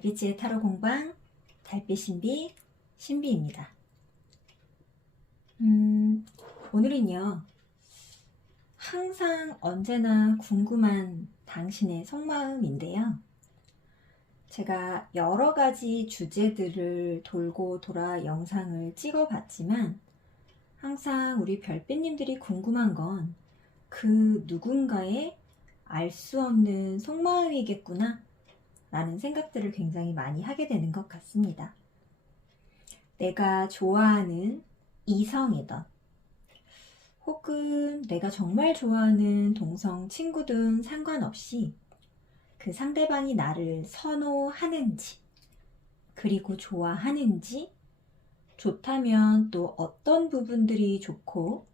달빛의 타로 공방 달빛 신비 신비입니다. 오늘은요, 항상 언제나 궁금한 당신의 속마음인데요. 제가 여러 가지 주제들을 돌고 돌아 영상을 찍어 봤지만 항상 우리 별빛님들이 궁금한 건 그 누군가의 알 수 없는 속마음이겠구나 라는 생각들을 굉장히 많이 하게 되는 것 같습니다. 내가 좋아하는 이성이든 혹은 내가 정말 좋아하는 동성 친구든 상관없이 그 상대방이 나를 선호하는지, 그리고 좋아하는지, 좋다면 또 어떤 부분들이 좋고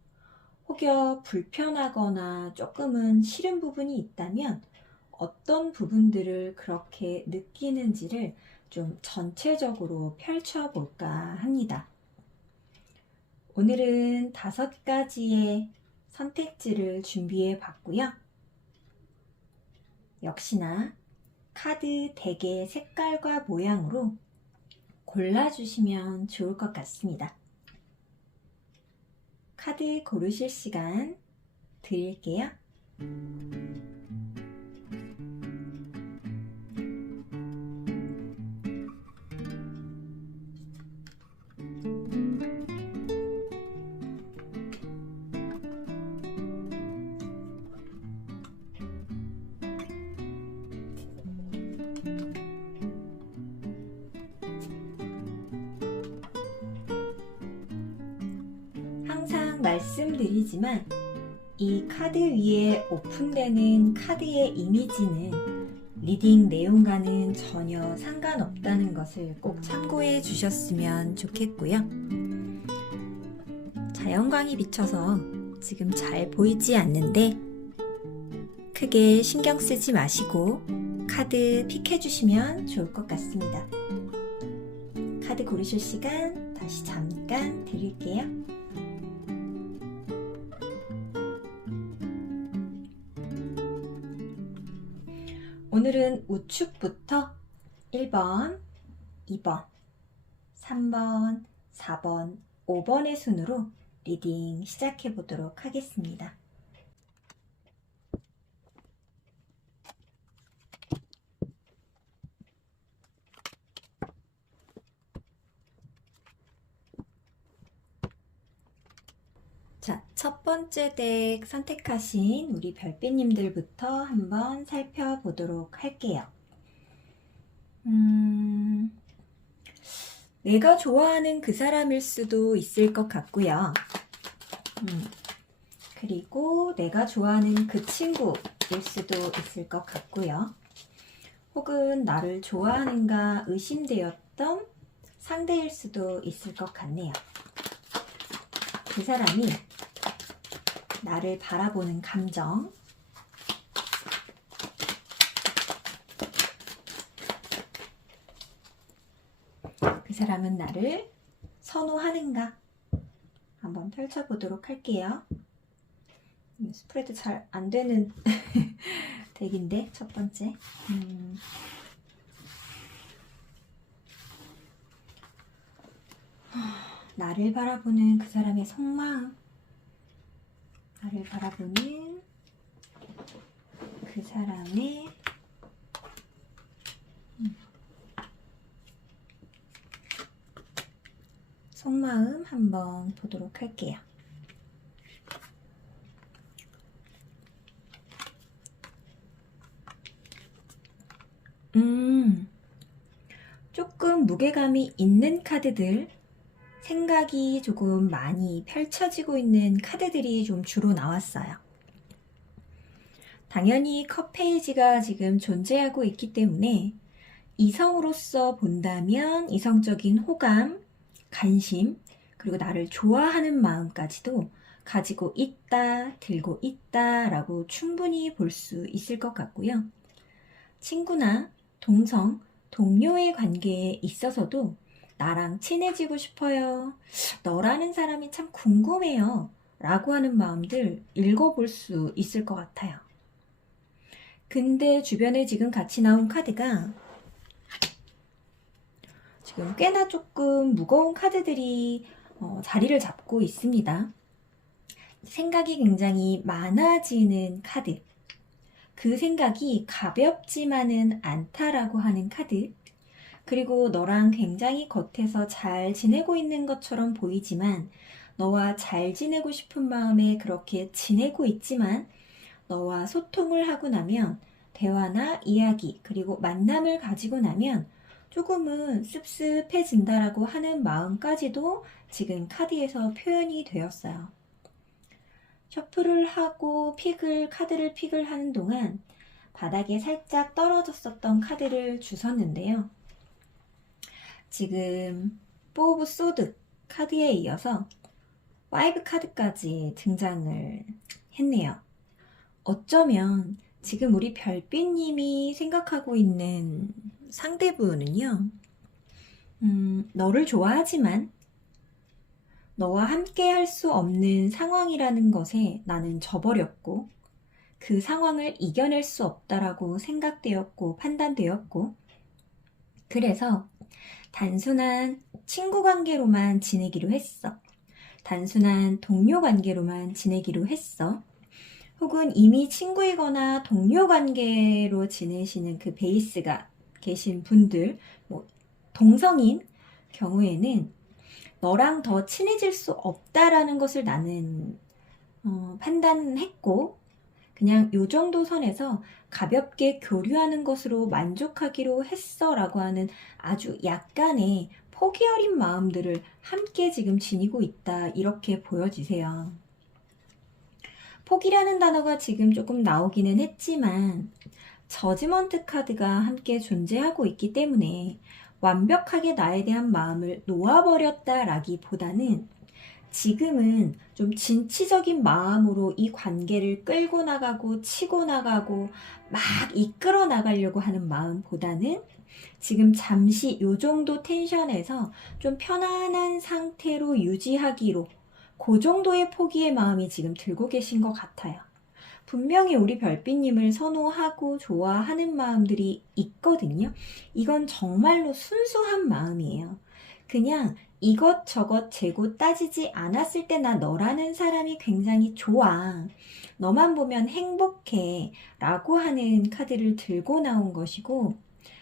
혹여 불편하거나 조금은 싫은 부분이 있다면 어떤 부분들을 그렇게 느끼는지를 좀 전체적으로 펼쳐볼까 합니다. 오늘은 5가지의 선택지를 준비해 봤고요. 역시나 카드 덱의 색깔과 모양으로 골라주시면 좋을 것 같습니다. 카드 고르실 시간 드릴게요. 항상 말씀드리지만 이 카드 위에 오픈되는 카드의 이미지는 리딩 내용과는 전혀 상관없다는 것을 꼭 참고해 주셨으면 좋겠고요. 자연광이 비쳐서 지금 잘 보이지 않는데 크게 신경 쓰지 마시고 카드 픽해 주시면 좋을 것 같습니다. 카드 고르실 시간 다시 잠깐 드릴게요. 오늘은 우측부터 1번, 2번, 3번, 4번, 5번의 순으로 리딩 시작해 보도록 하겠습니다. 자, 첫 번째 덱 선택하신 우리 별빛님들부터 한번 살펴보도록 할게요. 내가 좋아하는 그 사람일 수도 있을 것 같고요. 그리고 내가 좋아하는 그 친구일 수도 있을 것 같고요. 혹은 나를 좋아하는가 의심되었던 상대일 수도 있을 것 같네요. 그 사람이 나를 바라보는 감정, 그 사람은 나를 선호하는가 한번 펼쳐보도록 할게요. 스프레드 잘 안되는 덱인데 첫 번째 나를 바라보는 그 사람의 속마음, 나를 바라보는 그 사람의 속마음 한번 보도록 할게요. 조금 무게감이 있는 카드들, 생각이 조금 많이 펼쳐지고 있는 카드들이 좀 주로 나왔어요. 당연히 컵 페이지가 지금 존재하고 있기 때문에 이성으로서 본다면 이성적인 호감, 관심, 그리고 나를 좋아하는 마음까지도 가지고 있다, 들고 있다 라고 충분히 볼 수 있을 것 같고요. 친구나 동성, 동료의 관계에 있어서도 나랑 친해지고 싶어요, 너라는 사람이 참 궁금해요 라고 하는 마음들 읽어볼 수 있을 것 같아요. 근데 주변에 지금 같이 나온 카드가 지금 꽤나 조금 무거운 카드들이 자리를 잡고 있습니다. 생각이 굉장히 많아지는 카드. 그 생각이 가볍지만은 않다라고 하는 카드. 그리고 너랑 굉장히 겉에서 잘 지내고 있는 것처럼 보이지만 너와 잘 지내고 싶은 마음에 그렇게 지내고 있지만 너와 소통을 하고 나면 대화나 이야기 그리고 만남을 가지고 나면 조금은 씁씁해진다라고 하는 마음까지도 지금 카드에서 표현이 되었어요. 셔플을 하고 카드를 픽을 하는 동안 바닥에 살짝 떨어졌었던 카드를 주웠는데요. 지금 4 오브 소드 카드에 이어서 5 카드까지 등장을 했네요. 어쩌면 지금 우리 별빛님이 생각하고 있는 상대분은요, 너를 좋아하지만 너와 함께 할 수 없는 상황이라는 것에 나는 져버렸고 그 상황을 이겨낼 수 없다라고 생각되었고 판단되었고 그래서 단순한 친구 관계로만 지내기로 했어. 단순한 동료 관계로만 지내기로 했어. 혹은 이미 친구이거나 동료 관계로 지내시는 그 베이스가 계신 분들, 동성인 경우에는 너랑 더 친해질 수 없다라는 것을 나는 판단했고 그냥 요 정도 선에서 가볍게 교류하는 것으로 만족하기로 했어 라고 하는 아주 약간의 포기 어린 마음들을 함께 지금 지니고 있다 이렇게 보여지세요. 포기라는 단어가 지금 조금 나오기는 했지만 저지먼트 카드가 함께 존재하고 있기 때문에 완벽하게 나에 대한 마음을 놓아버렸다라기보다는 지금은 좀 진취적인 마음으로 이 관계를 끌고 나가고 치고 나가고 막 이끌어 나가려고 하는 마음보다는 지금 잠시 요 정도 텐션에서 좀 편안한 상태로 유지하기로 그 정도의 포기의 마음이 지금 들고 계신 것 같아요. 분명히 우리 별빛님을 선호하고 좋아하는 마음들이 있거든요. 이건 정말로 순수한 마음이에요. 그냥 이것저것 재고 따지지 않았을 때 나 너라는 사람이 굉장히 좋아. 너만 보면 행복해. 라고 하는 카드를 들고 나온 것이고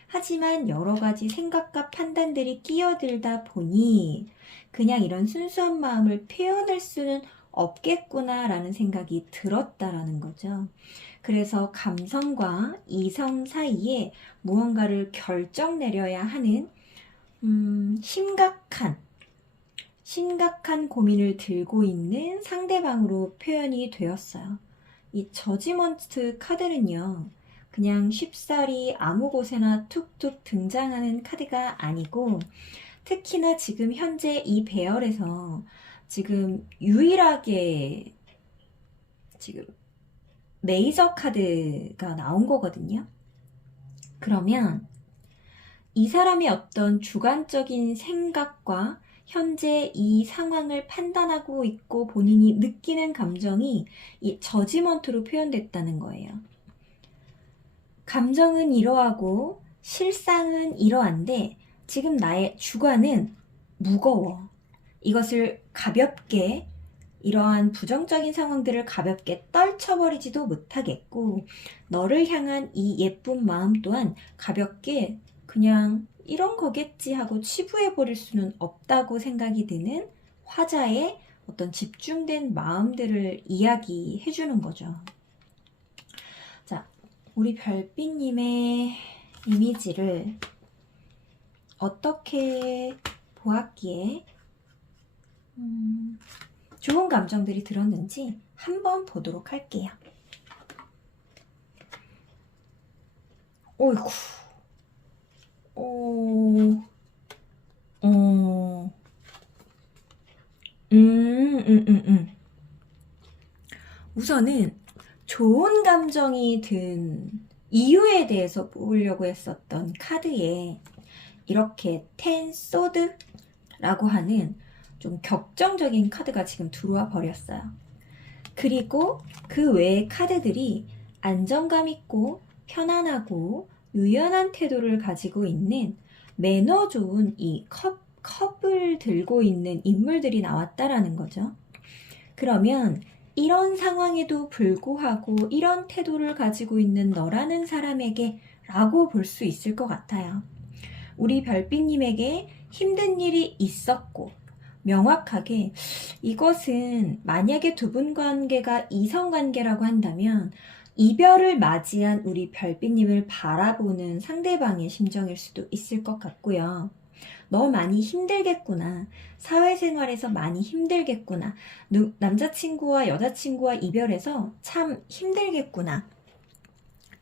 하지만 여러 가지 생각과 판단들이 끼어들다 보니 그냥 이런 순수한 마음을 표현할 수는 없겠구나 라는 생각이 들었다라는 거죠. 그래서 감성과 이성 사이에 무언가를 결정 내려야 하는 심각한 고민을 들고 있는 상대방으로 표현이 되었어요. 이 저지먼트 카드는요. 그냥 쉽사리 아무 곳에나 툭툭 등장하는 카드가 아니고 특히나 지금 현재 이 배열에서 지금 유일하게 지금 메이저 카드가 나온 거거든요. 그러면 이 사람의 어떤 주관적인 생각과 현재 이 상황을 판단하고 있고 본인이 느끼는 감정이 이 저지먼트로 표현됐다는 거예요. 감정은 이러하고 실상은 이러한데 지금 나의 주관은 무거워. 이것을 가볍게 이러한 부정적인 상황들을 가볍게 떨쳐버리지도 못하겠고 너를 향한 이 예쁜 마음 또한 가볍게 그냥 이런 거겠지 하고 치부해버릴 수는 없다고 생각이 드는 화자의 어떤 집중된 마음들을 이야기해주는 거죠. 자, 우리 별빛님의 이미지를 어떻게 보았기에 좋은 감정들이 들었는지 한번 보도록 할게요. 어이구. 우선은 좋은 감정이 든 이유에 대해서 뽑으려고 했었던 카드에 이렇게 텐 소드라고 하는 좀 격정적인 카드가 지금 들어와 버렸어요. 그리고 그 외의 카드들이 안정감 있고 편안하고 유연한 태도를 가지고 있는 매너 좋은 이 컵을 들고 있는 인물들이 나왔다라는 거죠. 그러면 이런 상황에도 불구하고 이런 태도를 가지고 있는 너라는 사람에게 라고 볼 수 있을 것 같아요. 우리 별빛님에게 힘든 일이 있었고 명확하게 이것은 만약에 두 분 관계가 이성관계라고 한다면 이별을 맞이한 우리 별빛님을 바라보는 상대방의 심정일 수도 있을 것 같고요. 너 많이 힘들겠구나. 사회생활에서 많이 힘들겠구나. 남자친구와 여자친구와 이별해서 참 힘들겠구나.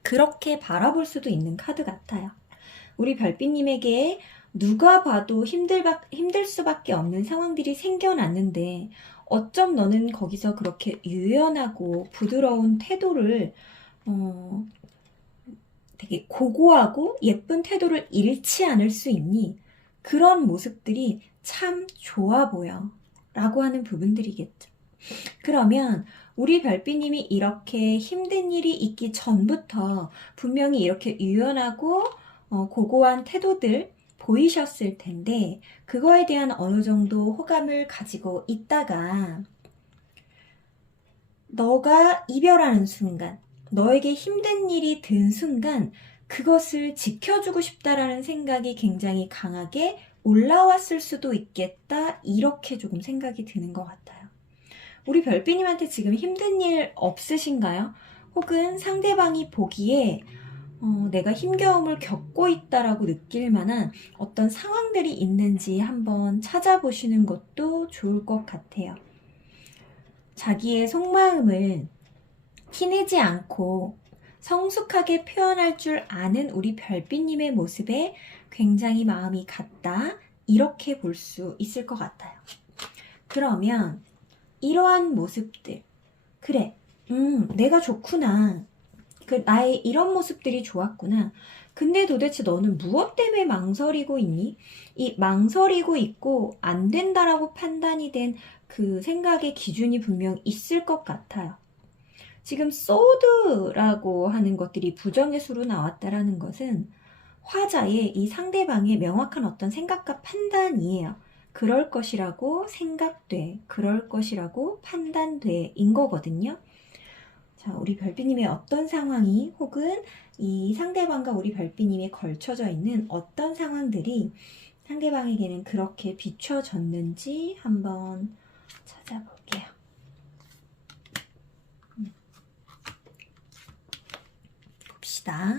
그렇게 바라볼 수도 있는 카드 같아요. 우리 별빛님에게 누가 봐도 힘들 수밖에 없는 상황들이 생겨났는데 어쩜 너는 거기서 그렇게 유연하고 부드러운 태도를 되게 고고하고 예쁜 태도를 잃지 않을 수 있니? 그런 모습들이 참 좋아 보여 라고 하는 부분들이겠죠. 그러면 우리 별빛님이 이렇게 힘든 일이 있기 전부터 분명히 이렇게 유연하고 고고한 태도들 보이셨을 텐데 그거에 대한 어느 정도 호감을 가지고 있다가 너가 이별하는 순간, 너에게 힘든 일이 든 순간 그것을 지켜주고 싶다라는 생각이 굉장히 강하게 올라왔을 수도 있겠다, 이렇게 조금 생각이 드는 것 같아요. 우리 별빛님한테 지금 힘든 일 없으신가요? 혹은 상대방이 보기에 내가 힘겨움을 겪고 있다라고 느낄 만한 어떤 상황들이 있는지 한번 찾아보시는 것도 좋을 것 같아요. 자기의 속마음을 티내지 않고 성숙하게 표현할 줄 아는 우리 별빛님의 모습에 굉장히 마음이 같다, 이렇게 볼 수 있을 것 같아요. 그러면 이러한 모습들, 그래, 내가 좋구나, 나의 이런 모습들이 좋았구나. 근데 도대체 너는 무엇 때문에 망설이고 있니? 이 망설이고 있고 안 된다라고 판단이 된 그 생각의 기준이 분명 있을 것 같아요. 지금 소드라고 하는 것들이 부정의 수로 나왔다라는 것은 화자의 이 상대방의 명확한 어떤 생각과 판단이에요. 그럴 것이라고 생각돼, 그럴 것이라고 판단돼 인 거거든요. 자, 우리 별빛님의 어떤 상황이 혹은 이 상대방과 우리 별빛님이 걸쳐져 있는 어떤 상황들이 상대방에게는 그렇게 비춰졌는지 한번 찾아볼게요. 봅시다.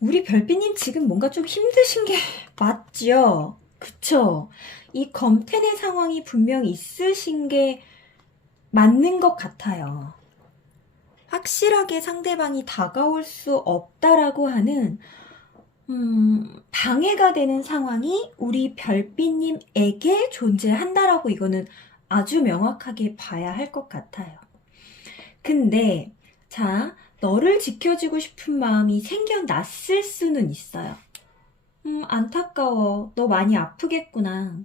우리 별빛님 지금 뭔가 좀 힘드신 게 맞죠? 그쵸? 이 검텐의 상황이 분명 있으신 게 맞는 것 같아요. 확실하게 상대방이 다가올 수 없다라고 하는 방해가 되는 상황이 우리 별빛님에게 존재한다라고 이거는 아주 명확하게 봐야 할 것 같아요. 근데 자, 너를 지켜주고 싶은 마음이 생겨났을 수는 있어요. 안타까워. 너 많이 아프겠구나.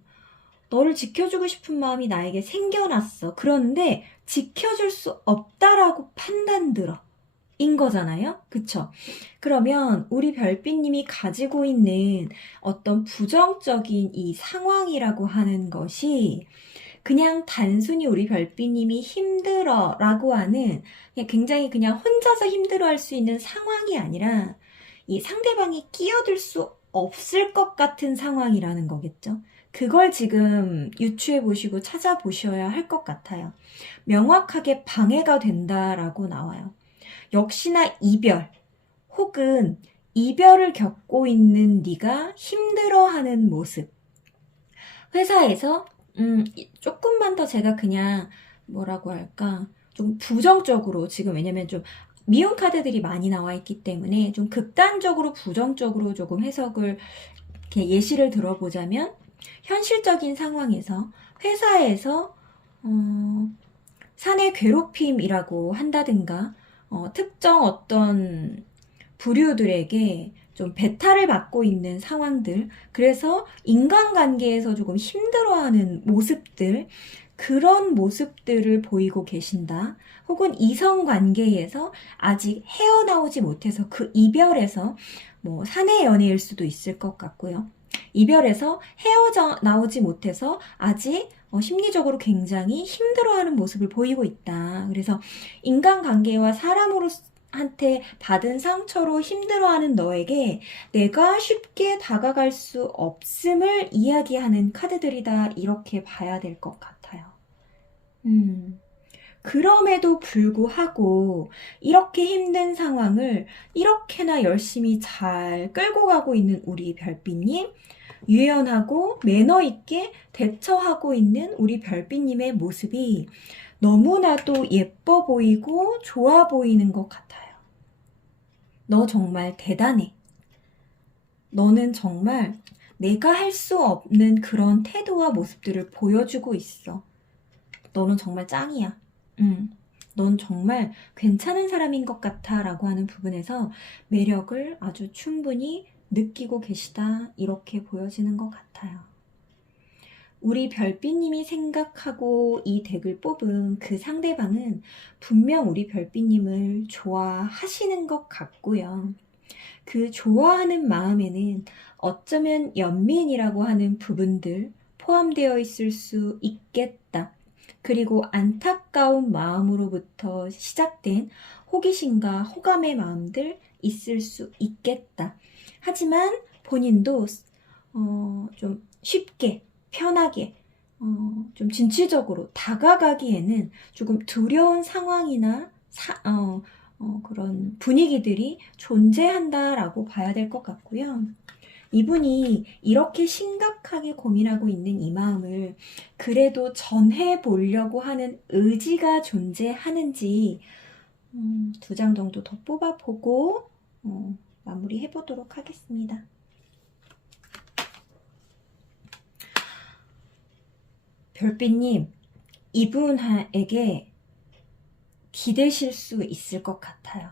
너를 지켜주고 싶은 마음이 나에게 생겨났어. 그런데 지켜줄 수 없다라고 판단 들어. 인 거잖아요? 그쵸? 그러면 우리 별빛님이 가지고 있는 어떤 부정적인 이 상황이라고 하는 것이 그냥 단순히 우리 별빛님이 힘들어 라고 하는 굉장히 그냥 혼자서 힘들어 할 수 있는 상황이 아니라 이 상대방이 끼어들 수 없을 것 같은 상황이라는 거겠죠. 그걸 지금 유추해 보시고 찾아보셔야 할 것 같아요. 명확하게 방해가 된다라고 나와요. 역시나 이별 혹은 이별을 겪고 있는 네가 힘들어하는 모습. 회사에서 조금만 더 제가 그냥 뭐라고 할까 좀 부정적으로 지금 왜냐면 좀 미움 카드들이 많이 나와 있기 때문에 좀 극단적으로 부정적으로 조금 해석을 이렇게 예시를 들어보자면 현실적인 상황에서 회사에서 사내 괴롭힘이라고 한다든가 특정 어떤 부류들에게 좀 배타를 받고 있는 상황들, 그래서 인간관계에서 조금 힘들어하는 모습들, 그런 모습들을 보이고 계신다. 혹은 이성 관계에서 아직 헤어나오지 못해서 그 이별에서 뭐 사내 연애일 수도 있을 것 같고요. 이별에서 헤어져 나오지 못해서 아직 심리적으로 굉장히 힘들어하는 모습을 보이고 있다. 그래서 인간관계와 사람으로한테 받은 상처로 힘들어하는 너에게 내가 쉽게 다가갈 수 없음을 이야기하는 카드들이다. 이렇게 봐야 될 것 같아요. 그럼에도 불구하고 이렇게 힘든 상황을 이렇게나 열심히 잘 끌고 가고 있는 우리 별빛님, 유연하고 매너 있게 대처하고 있는 우리 별빛님의 모습이 너무나도 예뻐 보이고 좋아 보이는 것 같아요. 너 정말 대단해. 너는 정말 내가 할 수 없는 그런 태도와 모습들을 보여주고 있어. 너는 정말 짱이야. 넌 정말 괜찮은 사람인 것 같아 라고 하는 부분에서 매력을 아주 충분히 느끼고 계시다. 이렇게 보여지는 것 같아요. 우리 별빛님이 생각하고 이 덱을 뽑은 그 상대방은 분명 우리 별빛님을 좋아하시는 것 같고요. 그 좋아하는 마음에는 어쩌면 연민이라고 하는 부분들 포함되어 있을 수 있겠다. 그리고 안타까운 마음으로부터 시작된 호기심과 호감의 마음들 있을 수 있겠다. 하지만 본인도 좀 쉽게 편하게 좀 진취적으로 다가가기에는 조금 두려운 상황이나 그런 분위기들이 존재한다라고 봐야 될 것 같고요. 이분이 이렇게 심각하게 고민하고 있는 이 마음을 그래도 전해보려고 하는 의지가 존재하는지 2장 정도 더 뽑아보고 마무리해보도록 하겠습니다. 별빛님, 이분에게 기대실 수 있을 것 같아요.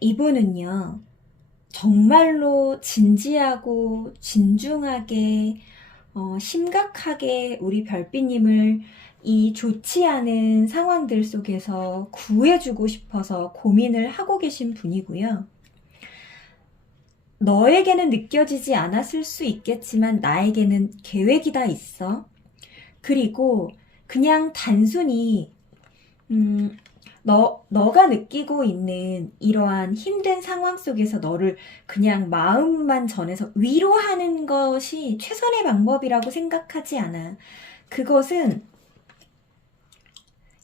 이분은요, 정말로 진지하고 진중하게 심각하게 우리 별빛님을 이 좋지 않은 상황들 속에서 구해주고 싶어서 고민을 하고 계신 분이고요. 너에게는 느껴지지 않았을 수 있겠지만 나에게는 계획이 다 있어. 그리고 그냥 단순히 너가 느끼고 있는 이러한 힘든 상황 속에서 너를 그냥 마음만 전해서 위로하는 것이 최선의 방법이라고 생각하지 않아. 그것은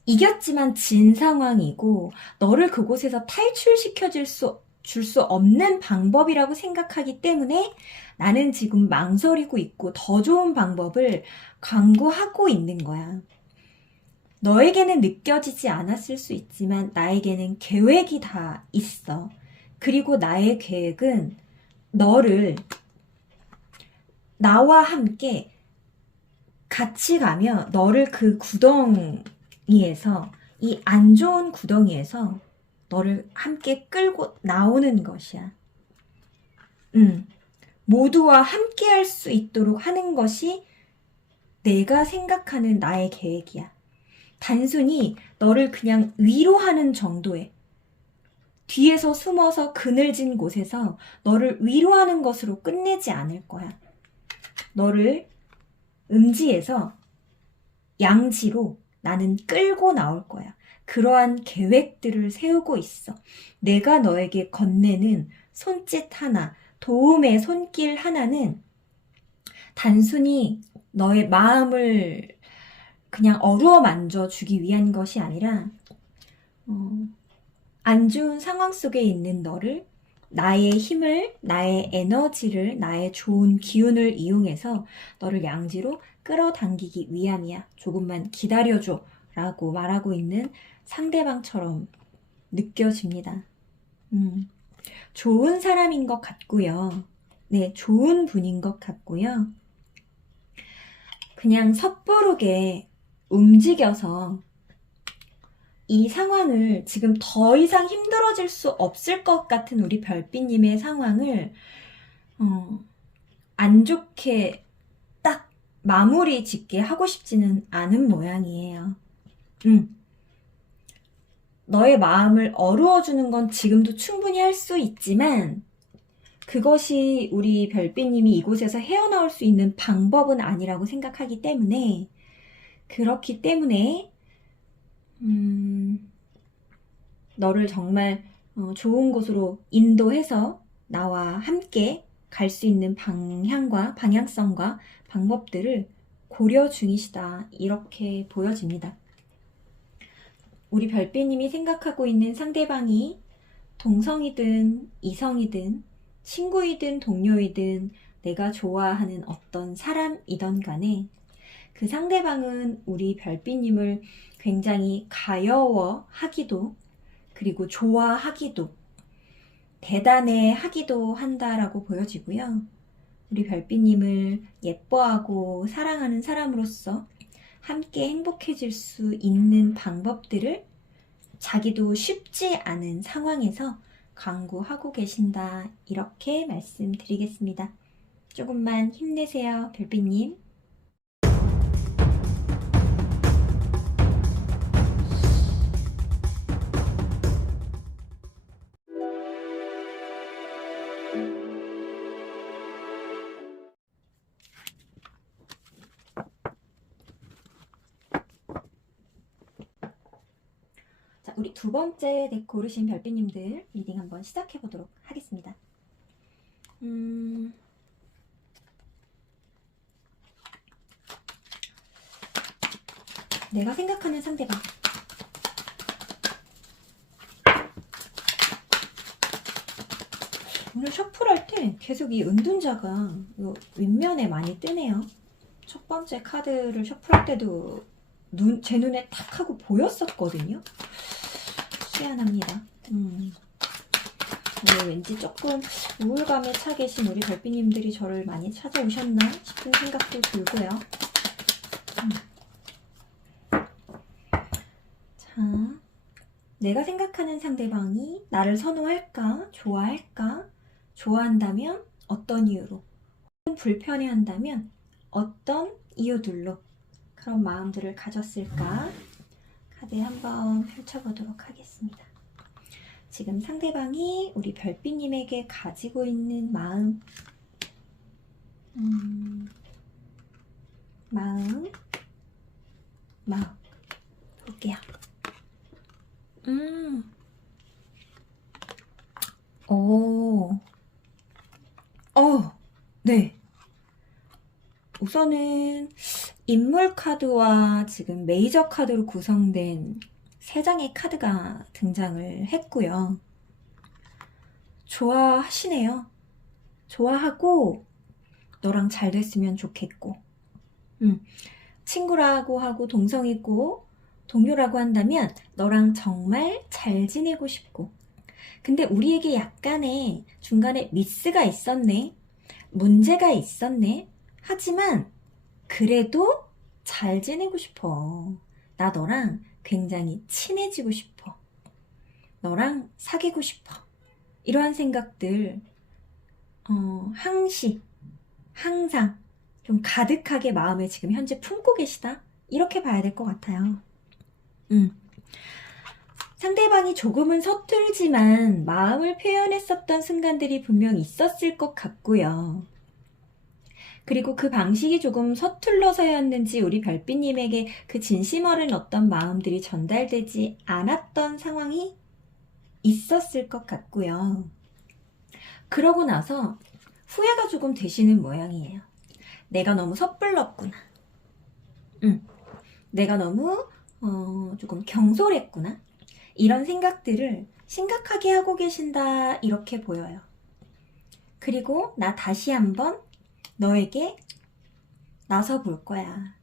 이겼지만 진 상황이고 너를 그곳에서 탈출시켜 줄 수 없는 방법이라고 생각하기 때문에 나는 지금 망설이고 있고 더 좋은 방법을 강구하고 있는 거야. 너에게는 느껴지지 않았을 수 있지만 나에게는 계획이 다 있어. 그리고 나의 계획은 너를 나와 함께 같이 가며 너를 그 구덩이에서 이 안 좋은 구덩이에서 너를 함께 끌고 나오는 것이야. 모두와 함께 할 수 있도록 하는 것이 내가 생각하는 나의 계획이야. 단순히 너를 그냥 위로하는 정도의 뒤에서 숨어서 그늘진 곳에서 너를 위로하는 것으로 끝내지 않을 거야. 너를 음지에서 양지로 나는 끌고 나올 거야. 그러한 계획들을 세우고 있어. 내가 너에게 건네는 손짓 하나, 도움의 손길 하나는 단순히 너의 마음을 그냥 어루만져 주기 위한 것이 아니라 안 좋은 상황 속에 있는 너를 나의 힘을, 나의 에너지를, 나의 좋은 기운을 이용해서 너를 양지로 끌어당기기 위함이야. 조금만 기다려줘 라고 말하고 있는 상대방처럼 느껴집니다. 좋은 사람인 것 같고요. 네, 좋은 분인 것 같고요. 그냥 섣부르게 움직여서 이 상황을 지금 더 이상 힘들어질 수 없을 것 같은 우리 별빛님의 상황을 안 좋게 딱 마무리 짓게 하고 싶지는 않은 모양이에요. 너의 마음을 어루어주는 건 지금도 충분히 할 수 있지만 그것이 우리 별빛님이 이곳에서 헤어나올 수 있는 방법은 아니라고 생각하기 때문에 그렇기 때문에 너를 정말 좋은 곳으로 인도해서 나와 함께 갈 수 있는 방향과 방향성과 방법들을 고려 중이시다. 이렇게 보여집니다. 우리 별빛님이 생각하고 있는 상대방이 동성이든 이성이든 친구이든 동료이든 내가 좋아하는 어떤 사람이든 간에 그 상대방은 우리 별빛님을 굉장히 가여워하기도 그리고 좋아하기도 대단해 하기도 한다라고 보여지고요. 우리 별빛님을 예뻐하고 사랑하는 사람으로서 함께 행복해질 수 있는 방법들을 자기도 쉽지 않은 상황에서 강구하고 계신다. 이렇게 말씀드리겠습니다. 조금만 힘내세요, 별빛님. 자, 우리 두 번째 덱 고르신 별빛님들 리딩 한번 시작해 보도록 하겠습니다. 내가 생각하는 상대방. 오늘 셔플할 때 계속 이 은둔자가 윗면에 많이 뜨네요. 첫 번째 카드를 셔플할 때도 제 눈에 탁 하고 보였었거든요. 희한합니다. 오늘 왠지 조금 우울감에 차 계신 우리 별빛님들이 저를 많이 찾아오셨나 싶은 생각도 들고요. 자, 내가 생각하는 상대방이 나를 선호할까? 좋아할까? 좋아한다면 어떤 이유로? 불편해한다면 어떤 이유들로 그런 마음들을 가졌을까? 카드 한번 펼쳐보도록 하겠습니다. 지금 상대방이 우리 별빛님에게 가지고 있는 마음 볼게요. 네. 우선은 인물 카드와 지금 메이저 카드로 구성된 3장의 카드가 등장을 했고요. 좋아하시네요. 좋아하고 너랑 잘 됐으면 좋겠고 친구라고 하고 동성이고 동료라고 한다면 너랑 정말 잘 지내고 싶고 근데 우리에게 약간의 중간에 미스가 있었네. 문제가 있었네. 하지만 그래도 잘 지내고 싶어. 나 너랑 굉장히 친해지고 싶어. 너랑 사귀고 싶어. 이러한 생각들 항상 좀 가득하게 마음에 지금 현재 품고 계시다. 이렇게 봐야 될 것 같아요. 상대방이 조금은 서툴지만 마음을 표현했었던 순간들이 분명 있었을 것 같고요. 그리고 그 방식이 조금 서툴러서였는지 우리 별빛님에게 그 진심 어린 어떤 마음들이 전달되지 않았던 상황이 있었을 것 같고요. 그러고 나서 후회가 조금 되시는 모양이에요. 내가 너무 섣불렀구나. 내가 너무 조금 경솔했구나. 이런 생각들을 심각하게 하고 계신다. 이렇게 보여요. 그리고 나 다시 한번 너에게 나서 볼 거야.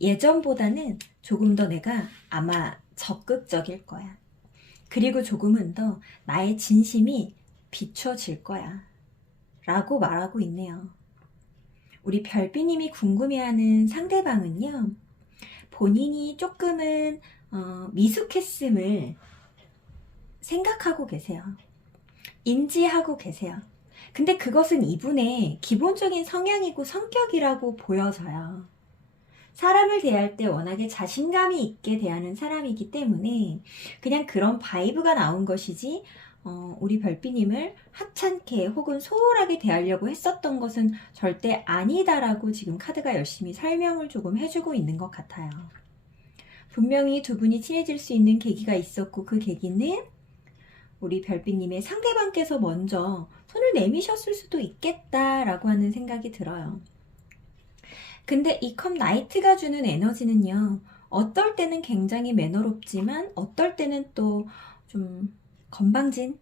예전보다는 조금 더 내가 아마 적극적일 거야. 그리고 조금은 더 나의 진심이 비춰질 거야. 라고 말하고 있네요. 우리 별빛님이 궁금해하는 상대방은요. 본인이 조금은 미숙했음을 생각하고 계세요. 인지하고 계세요. 근데 그것은 이분의 기본적인 성향이고 성격이라고 보여져요. 사람을 대할 때 워낙에 자신감이 있게 대하는 사람이기 때문에 그냥 그런 바이브가 나온 것이지, 우리 별비님을 하찮게 혹은 소홀하게 대하려고 했었던 것은 절대 아니다라고 지금 카드가 열심히 설명을 조금 해주고 있는 것 같아요. 분명히 두 분이 친해질 수 있는 계기가 있었고, 그 계기는 우리 별비님의 상대방께서 먼저 손을 내미셨을 수도 있겠다라고 하는 생각이 들어요. 근데 이 컵 나이트가 주는 에너지는요, 어떨 때는 굉장히 매너롭지만 어떨 때는 또 좀 건방진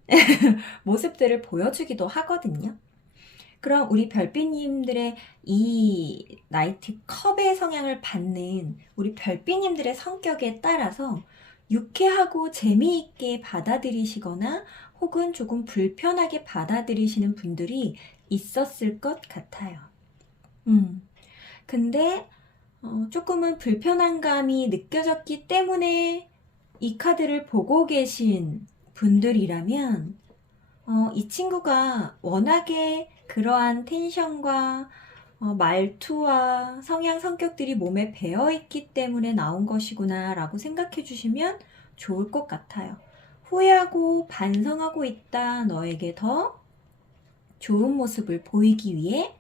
모습들을 보여주기도 하거든요. 그럼 우리 별비님들의 이 나이트 컵의 성향을 받는 우리 별비님들의 성격에 따라서 유쾌하고 재미있게 받아들이시거나 혹은 조금 불편하게 받아들이시는 분들이 있었을 것 같아요. 근데 조금은 불편한 감이 느껴졌기 때문에 이 카드를 보고 계신 분들이라면 이 친구가 워낙에 그러한 텐션과 말투와 성향, 성격들이 몸에 배어있기 때문에 나온 것이구나 라고 생각해 주시면 좋을 것 같아요. 후회하고 반성하고 있다, 너에게 더 좋은 모습을 보이기 위해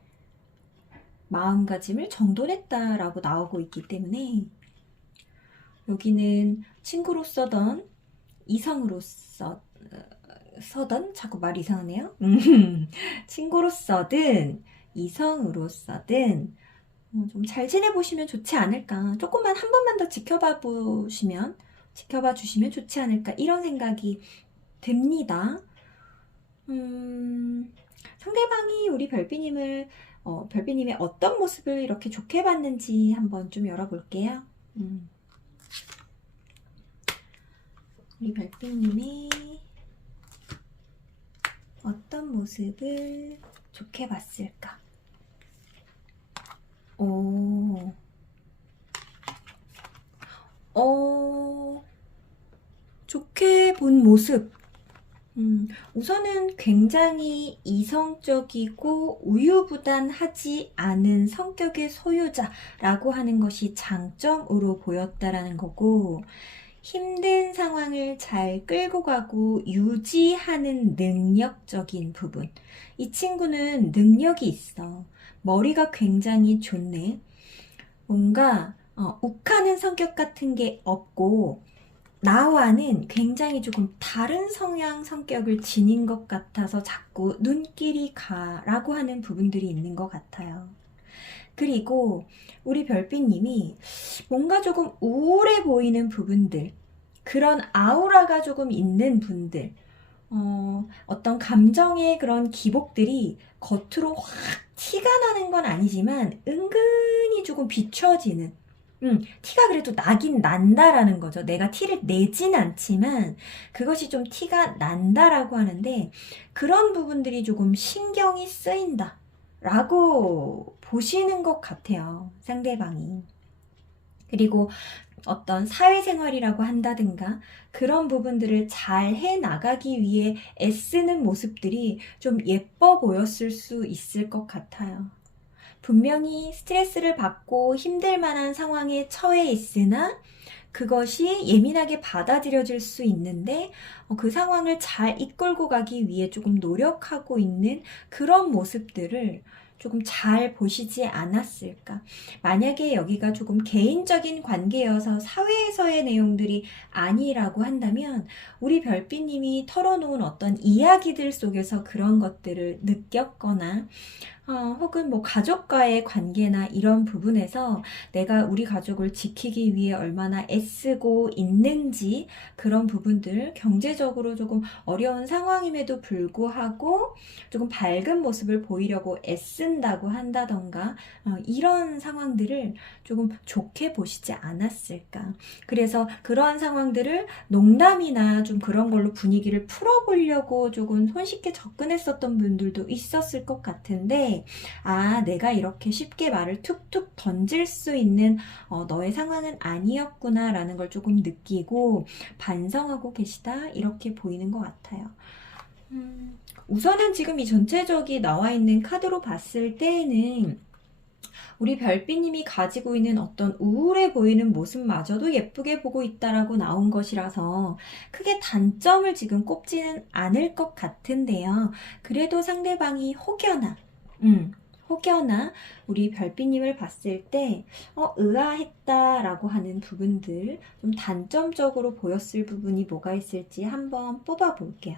마음가짐을 정돈했다 라고 나오고 있기 때문에, 여기는 친구로서던 이성으로서 서던, 자꾸 말이 이상하네요. 친구로서든 이성으로서든 좀 잘 지내보시면 좋지 않을까, 조금만 한 번만 더 지켜봐 주시면 좋지 않을까, 이런 생각이 듭니다. 상대방이 우리 별비님을 별비님의 어떤 모습을 이렇게 좋게 봤는지 한번 좀 열어볼게요. 우리 별비님의 어떤 모습을 좋게 봤을까? 좋게 본 모습. 우선은 굉장히 이성적이고 우유부단하지 않은 성격의 소유자라고 하는 것이 장점으로 보였다라는 거고, 힘든 상황을 잘 끌고 가고 유지하는 능력적인 부분. 이 친구는 능력이 있어. 머리가 굉장히 좋네. 뭔가 욱하는 성격 같은 게 없고, 나와는 굉장히 조금 다른 성향, 성격을 지닌 것 같아서 자꾸 눈길이 가라고 하는 부분들이 있는 것 같아요. 그리고 우리 별빛님이 뭔가 조금 우울해 보이는 부분들, 그런 아우라가 조금 있는 분들, 어떤 감정의 그런 기복들이 겉으로 확 티가 나는 건 아니지만 은근히 조금 비춰지는, 티가 그래도 나긴 난다라는 거죠. 내가 티를 내진 않지만 그것이 좀 티가 난다라고 하는데, 그런 부분들이 조금 신경이 쓰인다 라고 보시는 것 같아요, 상대방이. 그리고 어떤 사회생활이라고 한다든가 그런 부분들을 잘 해나가기 위해 애쓰는 모습들이 좀 예뻐 보였을 수 있을 것 같아요. 분명히 스트레스를 받고 힘들 만한 상황에 처해 있으나 그것이 예민하게 받아들여질 수 있는데, 그 상황을 잘 이끌고 가기 위해 조금 노력하고 있는 그런 모습들을 조금 잘 보시지 않았을까. 만약에 여기가 조금 개인적인 관계여서 사회에서의 내용들이 아니라고 한다면 우리 별빛님이 털어놓은 어떤 이야기들 속에서 그런 것들을 느꼈거나, 혹은 뭐 가족과의 관계나 이런 부분에서 내가 우리 가족을 지키기 위해 얼마나 애쓰고 있는지, 그런 부분들, 경제적으로 조금 어려운 상황임에도 불구하고 조금 밝은 모습을 보이려고 애쓴다고 한다던가, 이런 상황들을 조금 좋게 보시지 않았을까. 그래서 그러한 상황들을 농담이나 좀 그런 걸로 분위기를 풀어보려고 조금 손쉽게 접근했었던 분들도 있었을 것 같은데, 내가 이렇게 쉽게 말을 툭툭 던질 수 있는 너의 상황은 아니었구나 라는 걸 조금 느끼고 반성하고 계시다, 이렇게 보이는 것 같아요. 우선은 지금 이 전체적이 나와 있는 카드로 봤을 때에는 우리 별빛님이 가지고 있는 어떤 우울해 보이는 모습마저도 예쁘게 보고 있다라고 나온 것이라서 크게 단점을 지금 꼽지는 않을 것 같은데요. 그래도 상대방이 혹여나 우리 별빛님을 봤을 때 의아했다라고 하는 부분들, 좀 단점적으로 보였을 부분이 뭐가 있을지 한번 뽑아 볼게요.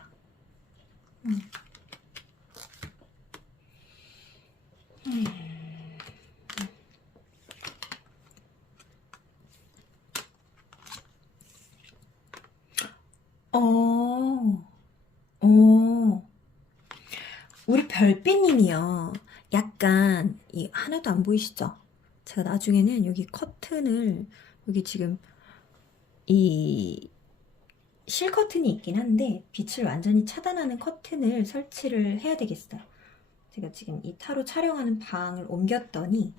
어, 우리 별빛님이요. 약간, 하나도 안 보이시죠? 제가 나중에는 여기 커튼을, 여기 지금 이 실커튼이 있긴 한데, 빛을 완전히 차단하는 커튼을 설치를 해야 되겠어요. 제가 지금 이 타로 촬영하는 방을 옮겼더니,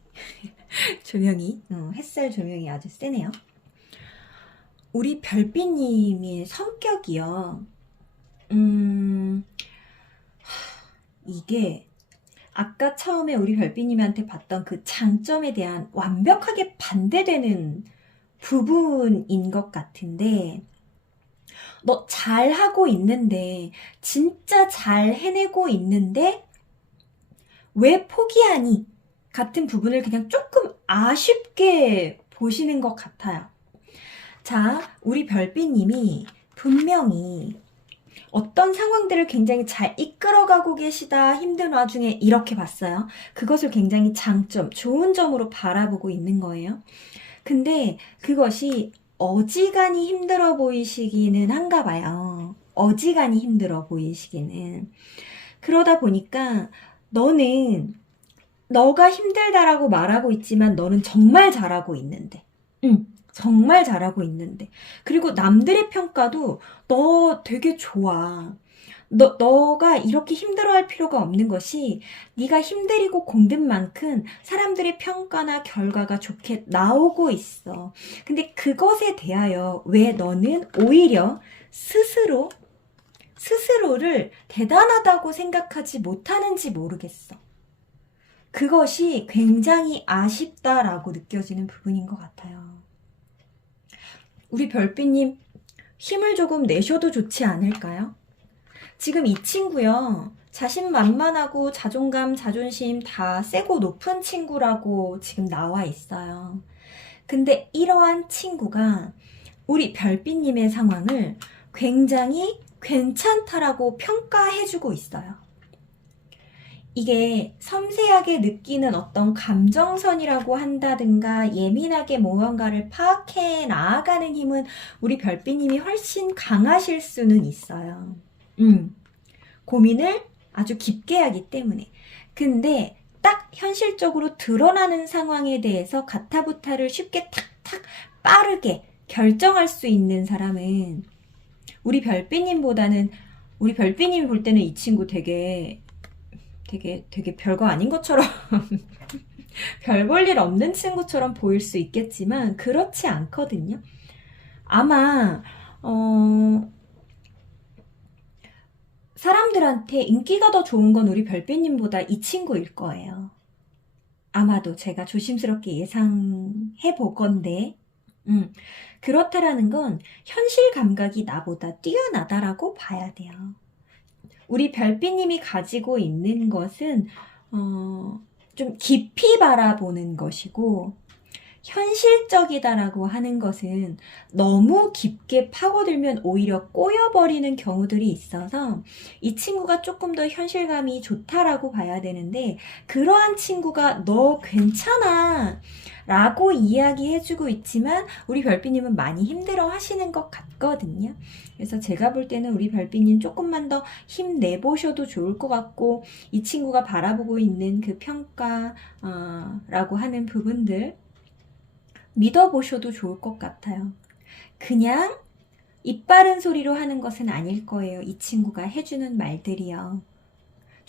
조명이, 햇살 조명이 아주 세네요. 우리 별빛님의 성격이요. 이게 아까 처음에 우리 별빛님한테 봤던 그 장점에 대한 완벽하게 반대되는 부분인 것 같은데, 너 잘하고 있는데, 진짜 잘 해내고 있는데, 왜 포기하니? 같은 부분을 그냥 조금 아쉽게 보시는 것 같아요. 자, 우리 별빛님이 분명히 어떤 상황들을 굉장히 잘 이끌어가고 계시다, 힘든 와중에 이렇게 봤어요. 그것을 굉장히 장점, 좋은 점으로 바라보고 있는 거예요. 근데 그것이 어지간히 힘들어 보이시기는 한가 봐요. 어지간히 힘들어 보이시기는. 그러다 보니까 너는 너가 힘들다라고 말하고 있지만 너는 정말 잘하고 있는데. 정말 잘하고 있는데. 그리고 남들의 평가도 너 되게 좋아. 너가 이렇게 힘들어할 필요가 없는 것이 네가 힘들이고 공든 만큼 사람들의 평가나 결과가 좋게 나오고 있어. 근데 그것에 대하여 왜 너는 오히려 스스로를 대단하다고 생각하지 못하는지 모르겠어. 그것이 굉장히 아쉽다라고 느껴지는 부분인 것 같아요. 우리 별빛님 힘을 조금 내셔도 좋지 않을까요? 지금 이 친구요. 자신만만하고 자존감, 자존심 다 세고 높은 친구라고 지금 나와 있어요. 근데 이러한 친구가 우리 별빛님의 상황을 굉장히 괜찮다라고 평가해주고 있어요. 이게 섬세하게 느끼는 어떤 감정선이라고 한다든가 예민하게 무언가를 파악해 나아가는 힘은 우리 별빛님이 훨씬 강하실 수는 있어요. 고민을 아주 깊게 하기 때문에. 근데 딱 현실적으로 드러나는 상황에 대해서 가타부타를 쉽게 탁탁 빠르게 결정할 수 있는 사람은 우리 별빛님보다는, 우리 별빛님이 볼 때는 이 친구 되게 별거 아닌 것처럼 별 볼 일 없는 친구처럼 보일 수 있겠지만 그렇지 않거든요. 아마 사람들한테 인기가 더 좋은 건 우리 별빛님보다 이 친구일 거예요. 아마도 제가 조심스럽게 예상해 보건데 그렇다라는 건 현실 감각이 나보다 뛰어나다라고 봐야 돼요. 우리 별빛님이 가지고 있는 것은 좀 깊이 바라보는 것이고, 현실적이다라고 하는 것은 너무 깊게 파고들면 오히려 꼬여버리는 경우들이 있어서 이 친구가 조금 더 현실감이 좋다라고 봐야 되는데, 그러한 친구가 너 괜찮아 라고 이야기해주고 있지만 우리 별빛님은 많이 힘들어 하시는 것 같거든요. 그래서 제가 볼 때는 우리 별빛님 조금만 더 힘내보셔도 좋을 것 같고, 이 친구가 바라보고 있는 그 평가라고 하는 부분들 믿어보셔도 좋을 것 같아요. 그냥 입 바른 소리로 하는 것은 아닐 거예요. 이 친구가 해주는 말들이요.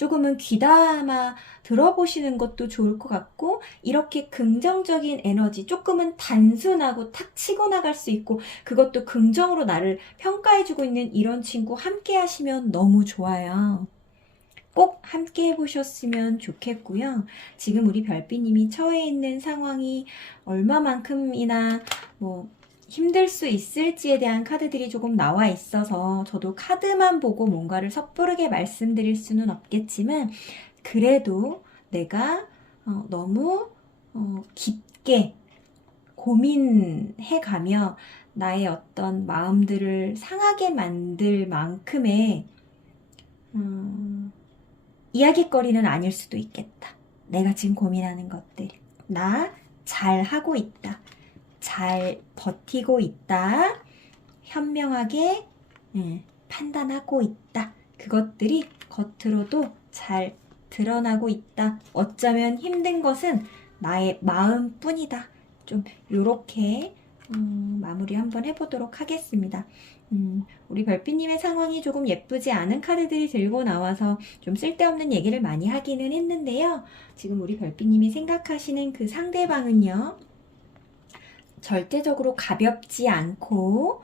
조금은 귀담아 들어보시는 것도 좋을 것 같고, 이렇게 긍정적인 에너지, 조금은 단순하고 탁 치고 나갈 수 있고, 그것도 긍정으로 나를 평가해주고 있는 이런 친구 함께 하시면 너무 좋아요. 꼭 함께 해보셨으면 좋겠고요. 지금 우리 별빛님이 처해 있는 상황이 얼마만큼이나 힘들 수 있을지에 대한 카드들이 조금 나와 있어서 저도 카드만 보고 뭔가를 섣부르게 말씀드릴 수는 없겠지만, 그래도 내가 너무 깊게 고민해가며 나의 어떤 마음들을 상하게 만들 만큼의 이야깃거리는 아닐 수도 있겠다. 내가 지금 고민하는 것들. 나 잘하고 있다. 잘 버티고 있다. 현명하게 판단하고 있다. 그것들이 겉으로도 잘 드러나고 있다. 어쩌면 힘든 것은 나의 마음뿐이다. 좀 요렇게 마무리 한번 해보도록 하겠습니다. 우리 별빛님의 상황이 조금 예쁘지 않은 카드들이 들고 나와서 좀 쓸데없는 얘기를 많이 하기는 했는데요. 지금 우리 별빛님이 생각하시는 그 상대방은요, 절대적으로 가볍지 않고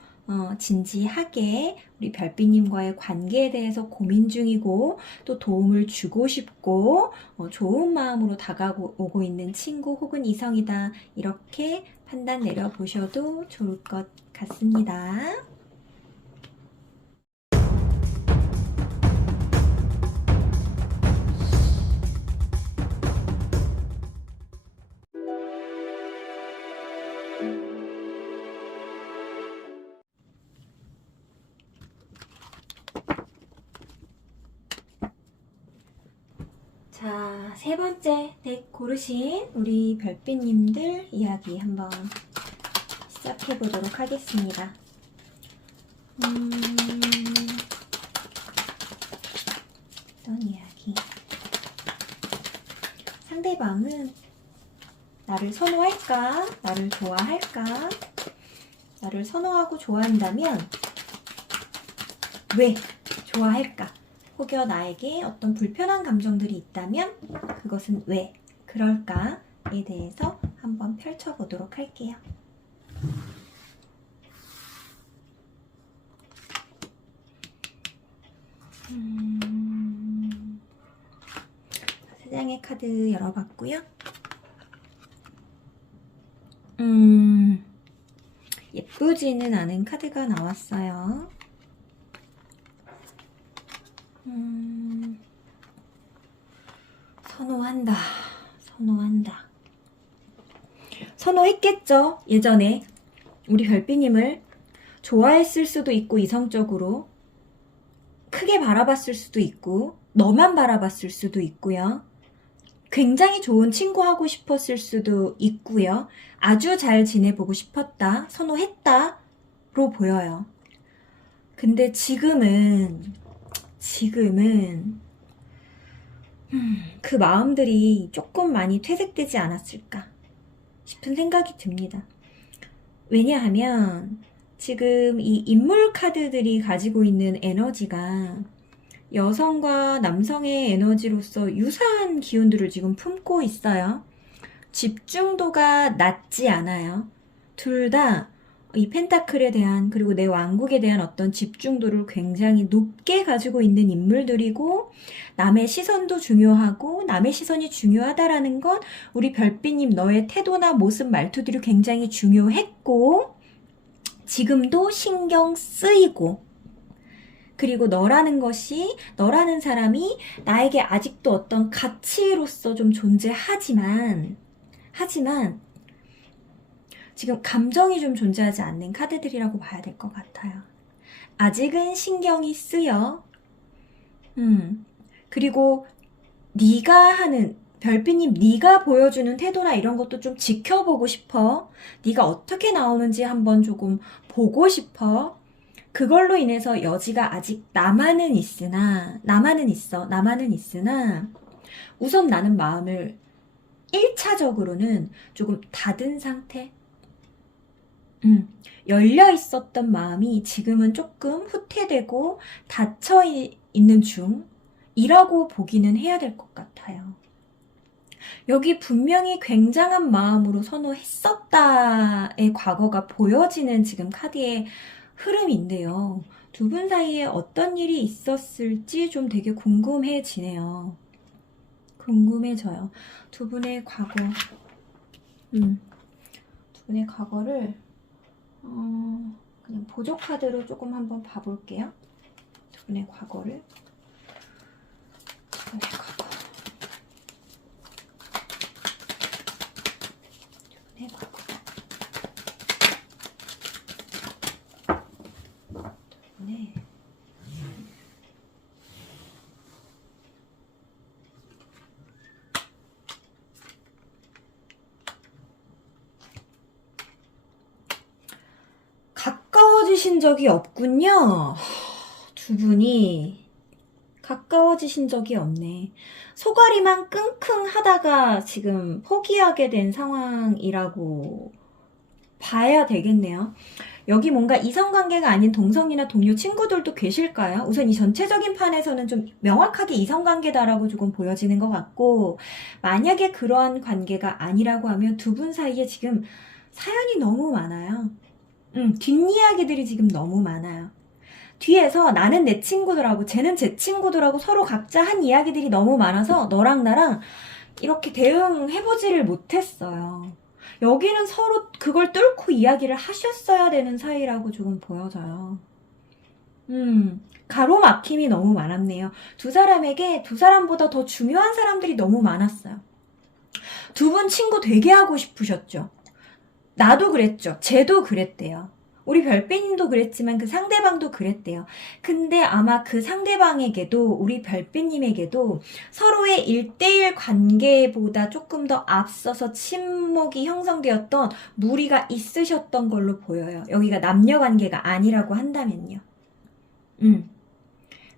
진지하게 우리 별빛님과의 관계에 대해서 고민 중이고, 또 도움을 주고 싶고 좋은 마음으로 다가오고 있는 친구 혹은 이성이다. 이렇게 판단 내려보셔도 좋을 것 같습니다. 자, 세 번째 덱 고르신 우리 별빛님들 이야기 한번 시작해 보도록 하겠습니다. 어떤 이야기? 상대방은 나를 선호할까? 나를 좋아할까? 나를 선호하고 좋아한다면 왜 좋아할까? 혹여 나에게 어떤 불편한 감정들이 있다면 그것은 왜 그럴까에 대해서 한번 펼쳐보도록 할게요. 세 장의 카드 열어봤고요. 예쁘지는 않은 카드가 나왔어요. 선호한다. 선호했겠죠. 예전에 우리 별빛님을 좋아했을 수도 있고, 이성적으로 크게 바라봤을 수도 있고, 너만 바라봤을 수도 있고요. 굉장히 좋은 친구 하고 싶었을 수도 있고요. 아주 잘 지내보고 싶었다, 선호했다로 보여요. 근데 지금은 그 마음들이 조금 많이 퇴색되지 않았을까 싶은 생각이 듭니다. 왜냐하면 지금 이 인물 카드들이 가지고 있는 에너지가 여성과 남성의 에너지로서 유사한 기운들을 지금 품고 있어요. 집중도가 낮지 않아요. 둘 다 이 펜타클에 대한, 그리고 내 왕국에 대한 어떤 집중도를 굉장히 높게 가지고 있는 인물들이고, 남의 시선도 중요하고 남의 시선이 중요하다라는 건 우리 별빛님 너의 태도나 모습 말투들이 굉장히 중요했고, 지금도 신경 쓰이고, 그리고 너라는 사람이 나에게 아직도 어떤 가치로서 좀 존재하지만 지금 감정이 좀 존재하지 않는 카드들이라고 봐야 될 것 같아요. 아직은 신경이 쓰여. 그리고 네가 하는, 별빛님 네가 보여주는 태도나 이런 것도 좀 지켜보고 싶어. 네가 어떻게 나오는지 한번 조금 보고 싶어. 그걸로 인해서 여지가 아직 남아는 있으나 우선 나는 마음을 1차적으로는 조금 닫은 상태. 열려 있었던 마음이 지금은 조금 후퇴되고 닫혀 있는 중. 이라고 보기는 해야 될 것 같아요. 여기 분명히 굉장한 마음으로 선호했었다의 과거가 보여지는 지금 카드의 흐름인데요. 두 분 사이에 어떤 일이 있었을지 좀 되게 궁금해지네요. 궁금해져요. 두 분의 과거. 두 분의 과거를 그냥 보조 카드로 조금 한번 봐볼게요. 두 분의 과거를. 두 분의 과거. 두 분의 과거. 두 분의 가까워지신 적이 없군요. 두 분이 가까워지신 적이 없네. 소가리만 끙끙 하다가 지금 포기하게 된 상황이라고 봐야 되겠네요. 여기 뭔가 이성관계가 아닌 동성이나 동료 친구들도 계실까요? 우선 이 전체적인 판에서는 좀 명확하게 이성관계다라고 조금 보여지는 것 같고, 만약에 그러한 관계가 아니라고 하면 두 분 사이에 지금 사연이 너무 많아요. 뒷이야기들이 지금 너무 많아요. 뒤에서 나는 내 친구들하고 쟤는 제 친구들하고 서로 각자 한 이야기들이 너무 많아서 너랑 나랑 이렇게 대응해보지를 못했어요. 여기는 서로 그걸 뚫고 이야기를 하셨어야 되는 사이라고 조금 보여져요. 가로막힘이 너무 많았네요. 두 사람에게 두 사람보다 더 중요한 사람들이 너무 많았어요. 두 분 친구 되게 하고 싶으셨죠? 나도 그랬죠. 쟤도 그랬대요. 우리 별빛님도 그랬지만 그 상대방도 그랬대요. 근데 아마 그 상대방에게도 우리 별빛님에게도 서로의 1대1 관계보다 조금 더 앞서서 친목이 형성되었던 무리가 있으셨던 걸로 보여요. 여기가 남녀 관계가 아니라고 한다면요.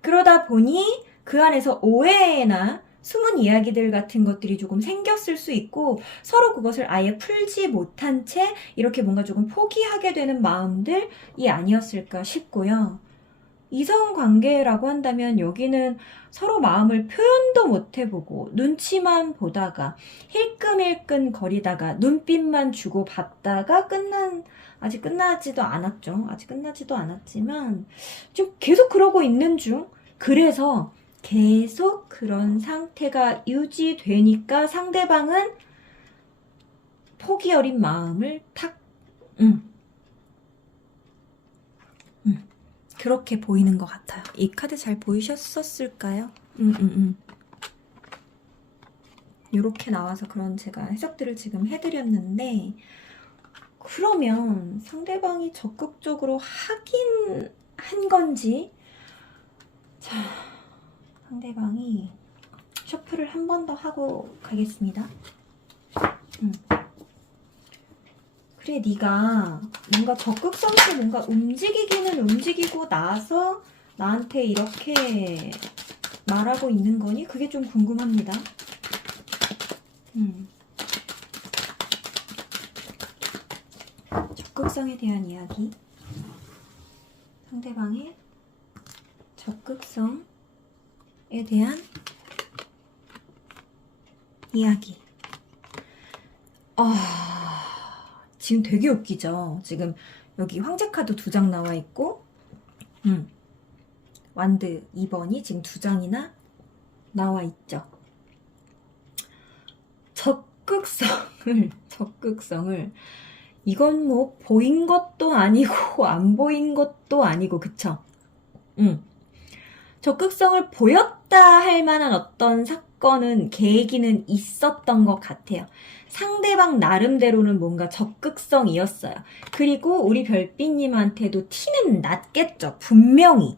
그러다 보니 그 안에서 오해나 숨은 이야기들 같은 것들이 조금 생겼을 수 있고 서로 그것을 아예 풀지 못한 채 이렇게 뭔가 조금 포기하게 되는 마음들이 아니었을까 싶고요. 이성관계라고 한다면 여기는 서로 마음을 표현도 못 해보고 눈치만 보다가 힐끔힐끔 거리다가 눈빛만 주고 받다가 아직 끝나지도 않았죠. 아직 끝나지도 않았지만 좀 계속 그러고 있는 중. 그래서 계속 그런 상태가 유지되니까 상대방은 포기 어린 마음을 그렇게 보이는 것 같아요. 이 카드 잘 보이셨었을까요? 이렇게 나와서 그런 제가 해석들을 지금 해드렸는데, 그러면 상대방이 적극적으로 하긴 한 건지, 자, 상대방이 셔플을 한 번 더 하고 가겠습니다. 그래, 네가 뭔가 적극성으로 뭔가 움직이기는 움직이고 나서 나한테 이렇게 말하고 있는 거니? 그게 좀 궁금합니다. 적극성에 대한 이야기. 상대방의 적극성에 대한 이야기. 지금 되게 웃기죠? 지금 여기 황제 카드 2장 나와 있고, 완드 2번이 지금 2장이나 나와 있죠. 적극성을, 이건 뭐 보인 것도 아니고 안 보인 것도 아니고, 그쵸? 적극성을 보였다 할 만한 어떤 사건은, 계기는 있었던 것 같아요. 상대방 나름대로는 뭔가 적극성이었어요. 그리고 우리 별빛님한테도 티는 났겠죠. 분명히.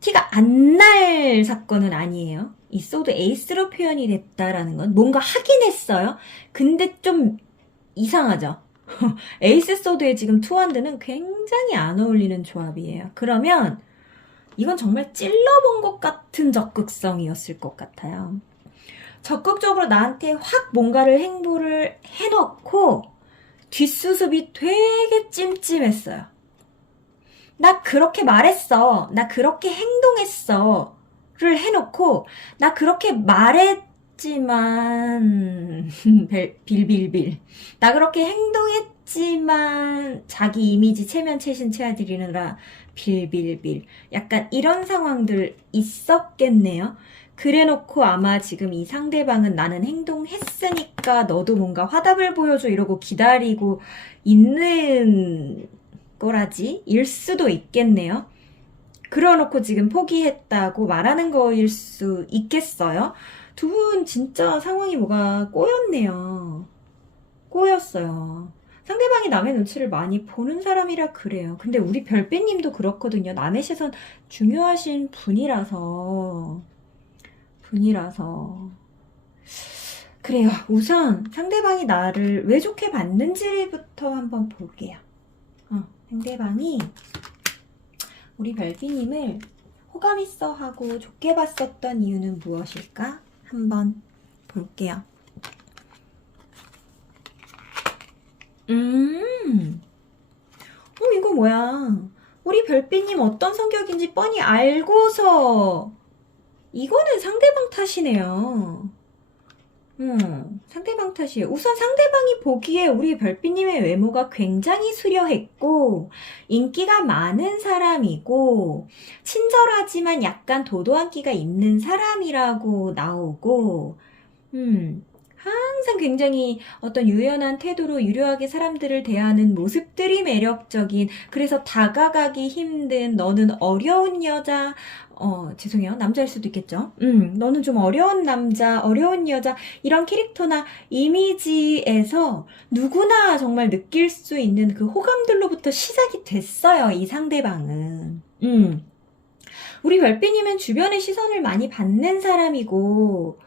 티가 안 날 사건은 아니에요. 있어도 에이스로 표현이 됐다라는 건 뭔가 하긴 했어요. 근데 좀 이상하죠. 에이스 소드에 지금 투핸드는 굉장히 안 어울리는 조합이에요. 그러면 이건 정말 찔러본 것 같은 적극성이었을 것 같아요. 적극적으로 나한테 확 뭔가를 행보를 해놓고 뒷수습이 되게 찜찜했어요. 나 그렇게 말했어. 나 그렇게 행동했어. 해놓고 나 그렇게 말했지만 빌빌빌 나 그렇게 행동했지만 자기 이미지 체면체신 채워드리느라 빌빌빌 약간 이런 상황들 있었겠네요. 그래놓고 아마 지금 이 상대방은 나는 행동했으니까 너도 뭔가 화답을 보여줘 이러고 기다리고 있는 거라지 일 수도 있겠네요. 그러놓고 지금 포기했다고 말하는 거일 수 있겠어요? 두 분 진짜 상황이 뭐가 꼬였네요. 꼬였어요. 상대방이 남의 눈치를 많이 보는 사람이라 그래요. 근데 우리 별빛님도 그렇거든요. 남의 시선 중요하신 분이라서. 그래요. 우선 상대방이 나를 왜 좋게 봤는지부터 한번 볼게요. 상대방이 우리 별빛님을 호감 있어 하고 좋게 봤었던 이유는 무엇일까? 한번 볼게요. 이거 뭐야? 우리 별빛님 어떤 성격인지 뻔히 알고서 이거는 상대방 탓이네요. 상대방 탓이에요. 우선 상대방이 보기에 우리 별빛님의 외모가 굉장히 수려했고 인기가 많은 사람이고 친절하지만 약간 도도한 끼가 있는 사람이라고 나오고 항상 굉장히 어떤 유연한 태도로 유려하게 사람들을 대하는 모습들이 매력적인, 그래서 다가가기 힘든, 너는 어려운 여자, 죄송해요. 남자일 수도 있겠죠. 너는 좀 어려운 남자, 어려운 여자, 이런 캐릭터나 이미지에서 누구나 정말 느낄 수 있는 그 호감들로부터 시작이 됐어요, 이 상대방은. 우리 별빛님은 주변의 시선을 많이 받는 사람이고,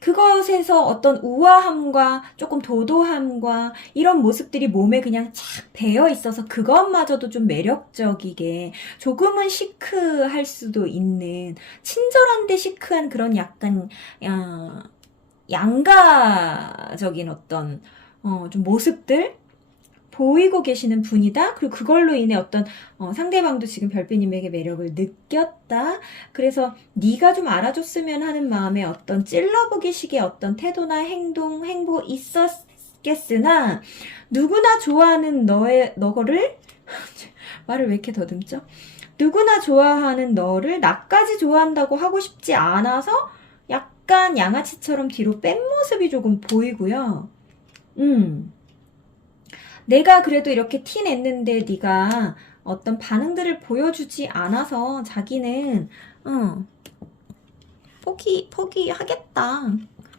그것에서 어떤 우아함과 조금 도도함과 이런 모습들이 몸에 그냥 착 배어 있어서 그것마저도 좀 매력적이게 조금은 시크할 수도 있는 친절한데 시크한 그런 약간 양가적인 어떤 좀 모습들 보이고 계시는 분이다. 그리고 그걸로 인해 어떤 상대방도 지금 별빛님에게 매력을 느꼈다. 그래서 네가 좀 알아줬으면 하는 마음에 어떤 찔러보기식의 어떤 태도나 행동, 행보 있었겠으나 누구나 좋아하는 너거를 말을 왜 이렇게 더듬죠? 누구나 좋아하는 너를 나까지 좋아한다고 하고 싶지 않아서 약간 양아치처럼 뒤로 뺀 모습이 조금 보이고요. 내가 그래도 이렇게 티 냈는데 네가 어떤 반응들을 보여주지 않아서 자기는 포기하겠다.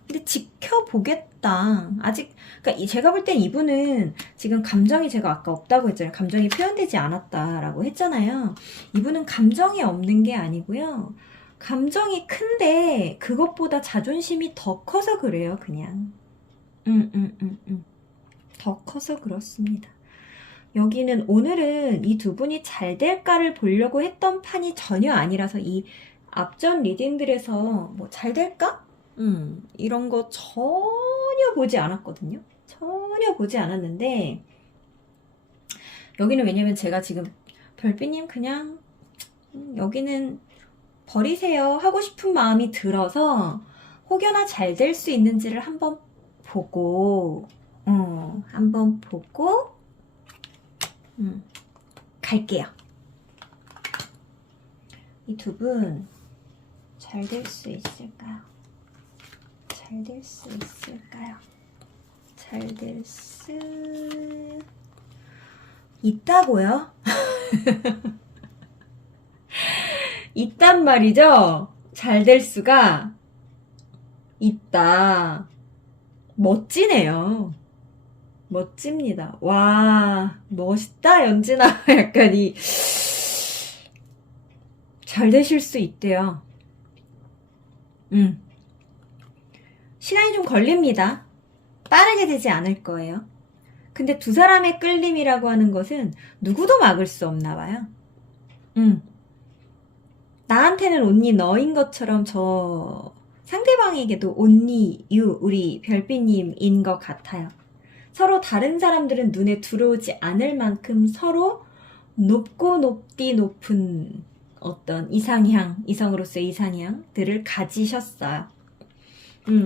근데 지켜보겠다. 아직 그러니까 제가 볼 땐 이분은 지금 감정이 제가 아까 없다고 했잖아요. 감정이 표현되지 않았다라고 했잖아요. 이분은 감정이 없는 게 아니고요. 감정이 큰데 그것보다 자존심이 더 커서 그래요. 그냥. 더 커서 그렇습니다. 여기는 오늘은 이 두 분이 잘 될까를 보려고 했던 판이 전혀 아니라서 이 앞전 리딩들에서 뭐 잘 될까? 이런 거 전혀 보지 않았거든요. 전혀 보지 않았는데 여기는 왜냐면 제가 지금 별빛님 그냥 여기는 버리세요 하고 싶은 마음이 들어서 혹여나 잘 될 수 있는지를 한번 보고 갈게요. 이 두 분 잘 될 수 있을까요? 잘 될 수 있을까요? 잘 될 수 있다고요? 있단 말이죠? 잘 될 수가 있다. 멋지네요. 멋집니다. 와, 멋있다, 연진아. 약간 잘 되실 수 있대요. 시간이 좀 걸립니다. 빠르게 되지 않을 거예요. 근데 두 사람의 끌림이라고 하는 것은 누구도 막을 수 없나 봐요. 나한테는 온니 너인 것처럼 저 상대방에게도 온니 유, 우리 별빛님인 것 같아요. 서로 다른 사람들은 눈에 들어오지 않을 만큼 서로 높고 높디 높은 어떤 이상향, 이성으로서의 이상향들을 가지셨어요.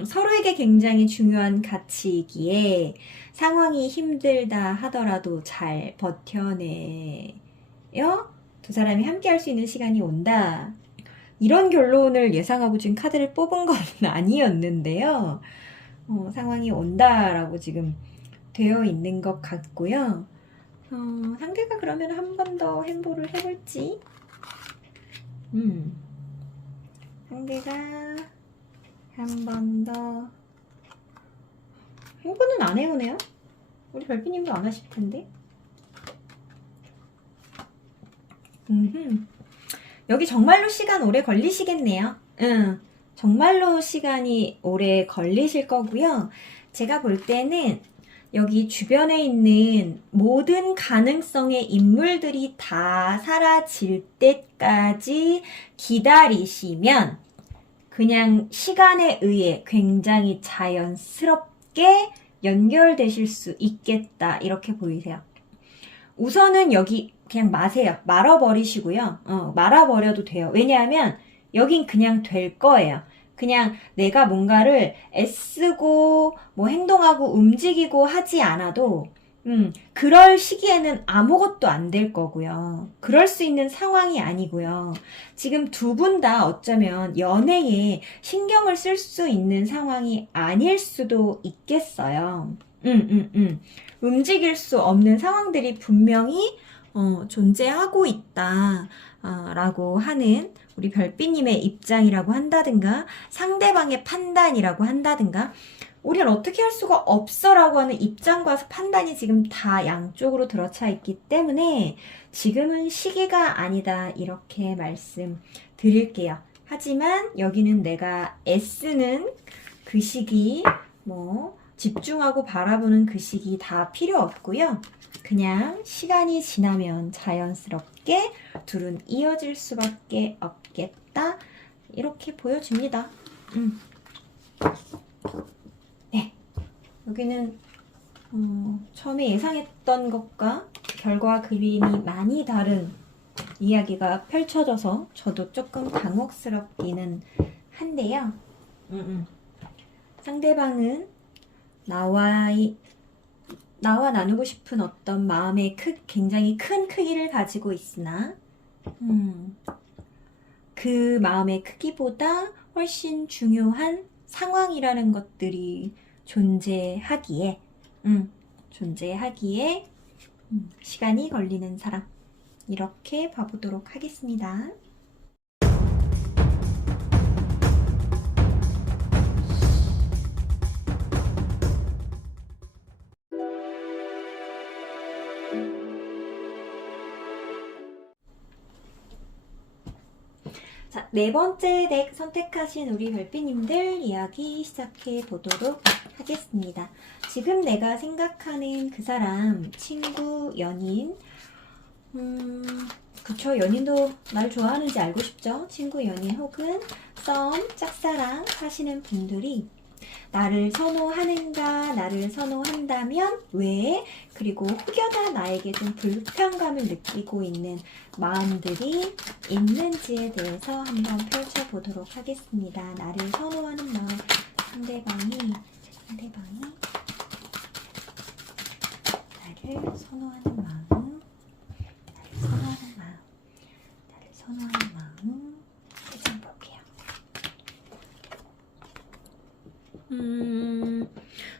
서로에게 굉장히 중요한 가치이기에 상황이 힘들다 하더라도 잘 버텨내요. 두 사람이 함께 할 수 있는 시간이 온다. 이런 결론을 예상하고 지금 카드를 뽑은 건 아니었는데요. 상황이 온다라고 지금 되어 있는 것 같고요. 상대가 그러면 한 번 더 행보를 해볼지. 상대가 한 번 더 행보는 안 해오네요. 우리 별빛님도 안 하실 텐데. 여기 정말로 시간 오래 걸리시겠네요. 정말로 시간이 오래 걸리실 거고요. 제가 볼 때는 여기 주변에 있는 모든 가능성의 인물들이 다 사라질 때까지 기다리시면 그냥 시간에 의해 굉장히 자연스럽게 연결되실 수 있겠다. 이렇게 보이세요. 우선은 여기 그냥 마세요. 말아버리시고요. 말아버려도 돼요. 왜냐하면 여긴 그냥 될 거예요. 그냥 내가 뭔가를 애쓰고 뭐 행동하고 움직이고 하지 않아도 그럴 시기에는 아무것도 안 될 거고요. 그럴 수 있는 상황이 아니고요. 지금 두 분 다 어쩌면 연애에 신경을 쓸 수 있는 상황이 아닐 수도 있겠어요. 움직일 수 없는 상황들이 분명히 존재하고 있다 라고 하는 우리 별빛님의 입장이라고 한다든가 상대방의 판단이라고 한다든가 우리는 어떻게 할 수가 없어 라고 하는 입장과 판단이 지금 다 양쪽으로 들어차 있기 때문에 지금은 시기가 아니다 이렇게 말씀드릴게요. 하지만 여기는 내가 애쓰는 그 시기 뭐 집중하고 바라보는 그 시기 다 필요 없고요. 그냥 시간이 지나면 자연스럽게 둘은 이어질 수밖에 없겠다. 이렇게 보여줍니다. 네. 여기는 처음에 예상했던 것과 결과 그림이 많이 다른 이야기가 펼쳐져서 저도 조금 당혹스럽기는 한데요. 상대방은 나와 나누고 싶은 어떤 마음의 굉장히 큰 크기를 가지고 있으나 그 마음의 크기보다 훨씬 중요한 상황이라는 것들이 존재하기에 시간이 걸리는 사람 이렇게 봐보도록 하겠습니다. 자, 네 번째 덱 선택하신 우리 별빛님들 이야기 시작해 보도록 하겠습니다. 지금 내가 생각하는 그 사람, 친구, 연인, 그쵸, 연인도 나를 좋아하는지 알고 싶죠? 친구, 연인 혹은 썸, 짝사랑 하시는 분들이 나를 선호하는가, 나를 선호한다면 왜? 그리고 혹여나 나에게 좀 불편감을 느끼고 있는 마음들이 있는지에 대해서 한번 펼쳐보도록 하겠습니다. 나를 선호하는 마음, 상대방이 나를 선호하는 마음, 나를 선호하는 마음, 해좀 볼게요.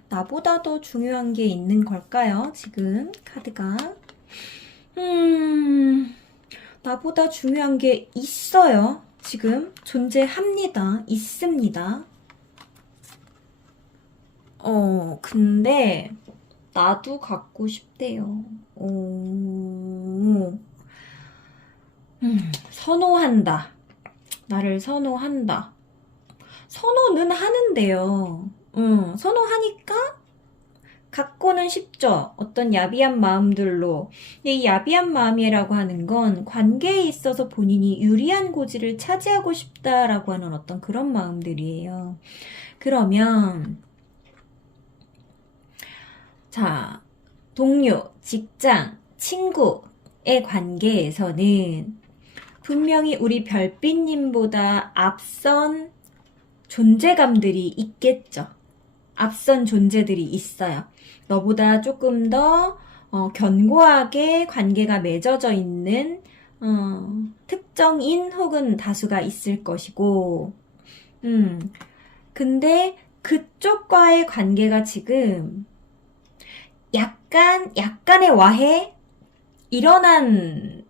나보다 더 중요한 게 있는 걸까요? 지금 카드가 나보다 중요한 게 있어요. 지금 존재합니다. 있습니다. 근데 나도 갖고 싶대요. 선호한다. 나를 선호한다. 선호는 하는데요. 선호하니까 갖고는 싶죠. 어떤 야비한 마음들로. 근데 이 야비한 마음이라고 하는 건 관계에 있어서 본인이 유리한 고지를 차지하고 싶다라고 하는 어떤 그런 마음들이에요. 그러면 자, 동료, 직장, 친구의 관계에서는 분명히 우리 별빛님보다 앞선 존재감들이 있겠죠. 앞선 존재들이 있어요. 너보다 조금 더 견고하게 관계가 맺어져 있는 특정인 혹은 다수가 있을 것이고, 근데 그쪽과의 관계가 지금 약간의 와해 일어난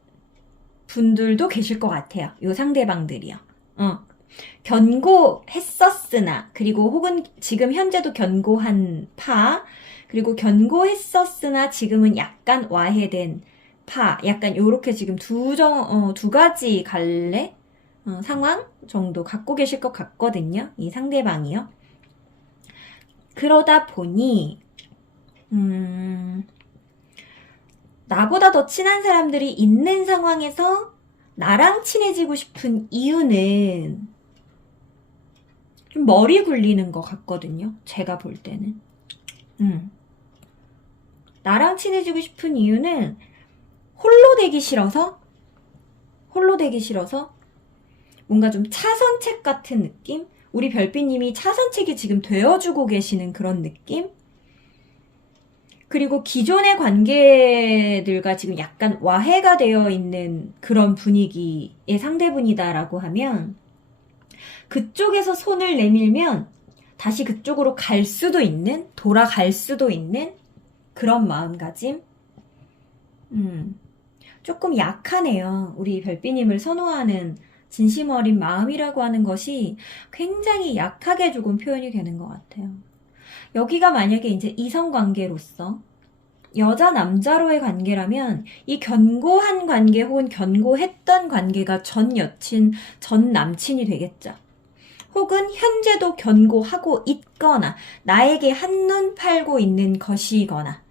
분들도 계실 것 같아요. 요 상대방들이요. 견고했었으나, 그리고 혹은 지금 현재도 견고한 파, 그리고 견고했었으나 지금은 약간 와해된 파, 약간 요렇게 지금 두 가지 갈래? 상황 정도 갖고 계실 것 같거든요. 이 상대방이요. 그러다 보니, 나보다 더 친한 사람들이 있는 상황에서 나랑 친해지고 싶은 이유는 좀 머리 굴리는 것 같거든요. 제가 볼 때는. 나랑 친해지고 싶은 이유는 홀로 되기 싫어서 뭔가 좀 차선책 같은 느낌? 우리 별빛님이 차선책이 지금 되어주고 계시는 그런 느낌? 그리고 기존의 관계들과 지금 약간 와해가 되어 있는 그런 분위기의 상대분이다라고 하면 그쪽에서 손을 내밀면 다시 그쪽으로 돌아갈 수도 있는 그런 마음가짐? 조금 약하네요. 우리 별빛님을 선호하는 진심 어린 마음이라고 하는 것이 굉장히 약하게 조금 표현이 되는 것 같아요. 여기가 만약에 이제 이성관계로서 여자 남자로의 관계라면 이 견고한 관계 혹은 견고했던 관계가 전 여친, 전 남친이 되겠죠. 혹은 현재도 견고하고 있거나 나에게 한눈 팔고 있는 것이거나,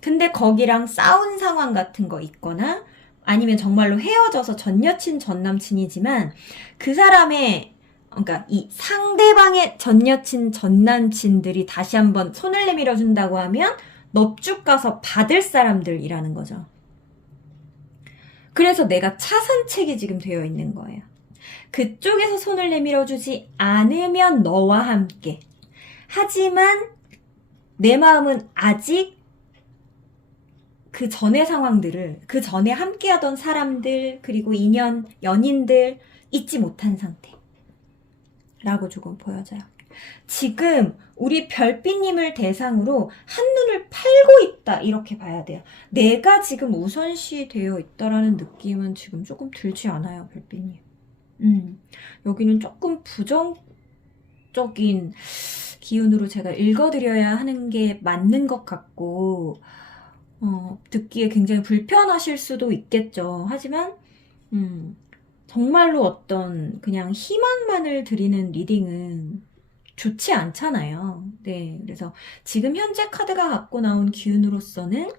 근데 거기랑 싸운 상황 같은 거 있거나 아니면 정말로 헤어져서 전 여친, 전 남친이지만 그 사람의, 그러니까 이 상대방의 전 여친, 전 남친들이 다시 한번 손을 내밀어 준다고 하면 넙죽 가서 받을 사람들이라는 거죠. 그래서 내가 차선책이 지금 되어 있는 거예요. 그쪽에서 손을 내밀어 주지 않으면 너와 함께. 하지만 내 마음은 아직 그 전의 상황들을, 그 전에 함께하던 사람들, 그리고 인연, 연인들 잊지 못한 상태라고 조금 보여져요. 지금 우리 별빛님을 대상으로 한눈을 팔고 있다, 이렇게 봐야 돼요. 내가 지금 우선시 되어 있다라는 느낌은 지금 조금 들지 않아요, 별빛님. 여기는 조금 부정적인 기운으로 제가 읽어드려야 하는 게 맞는 것 같고, 듣기에 굉장히 불편하실 수도 있겠죠. 하지만, 정말로 어떤 그냥 희망만을 드리는 리딩은 좋지 않잖아요. 네. 그래서 지금 현재 카드가 갖고 나온 기운으로서는,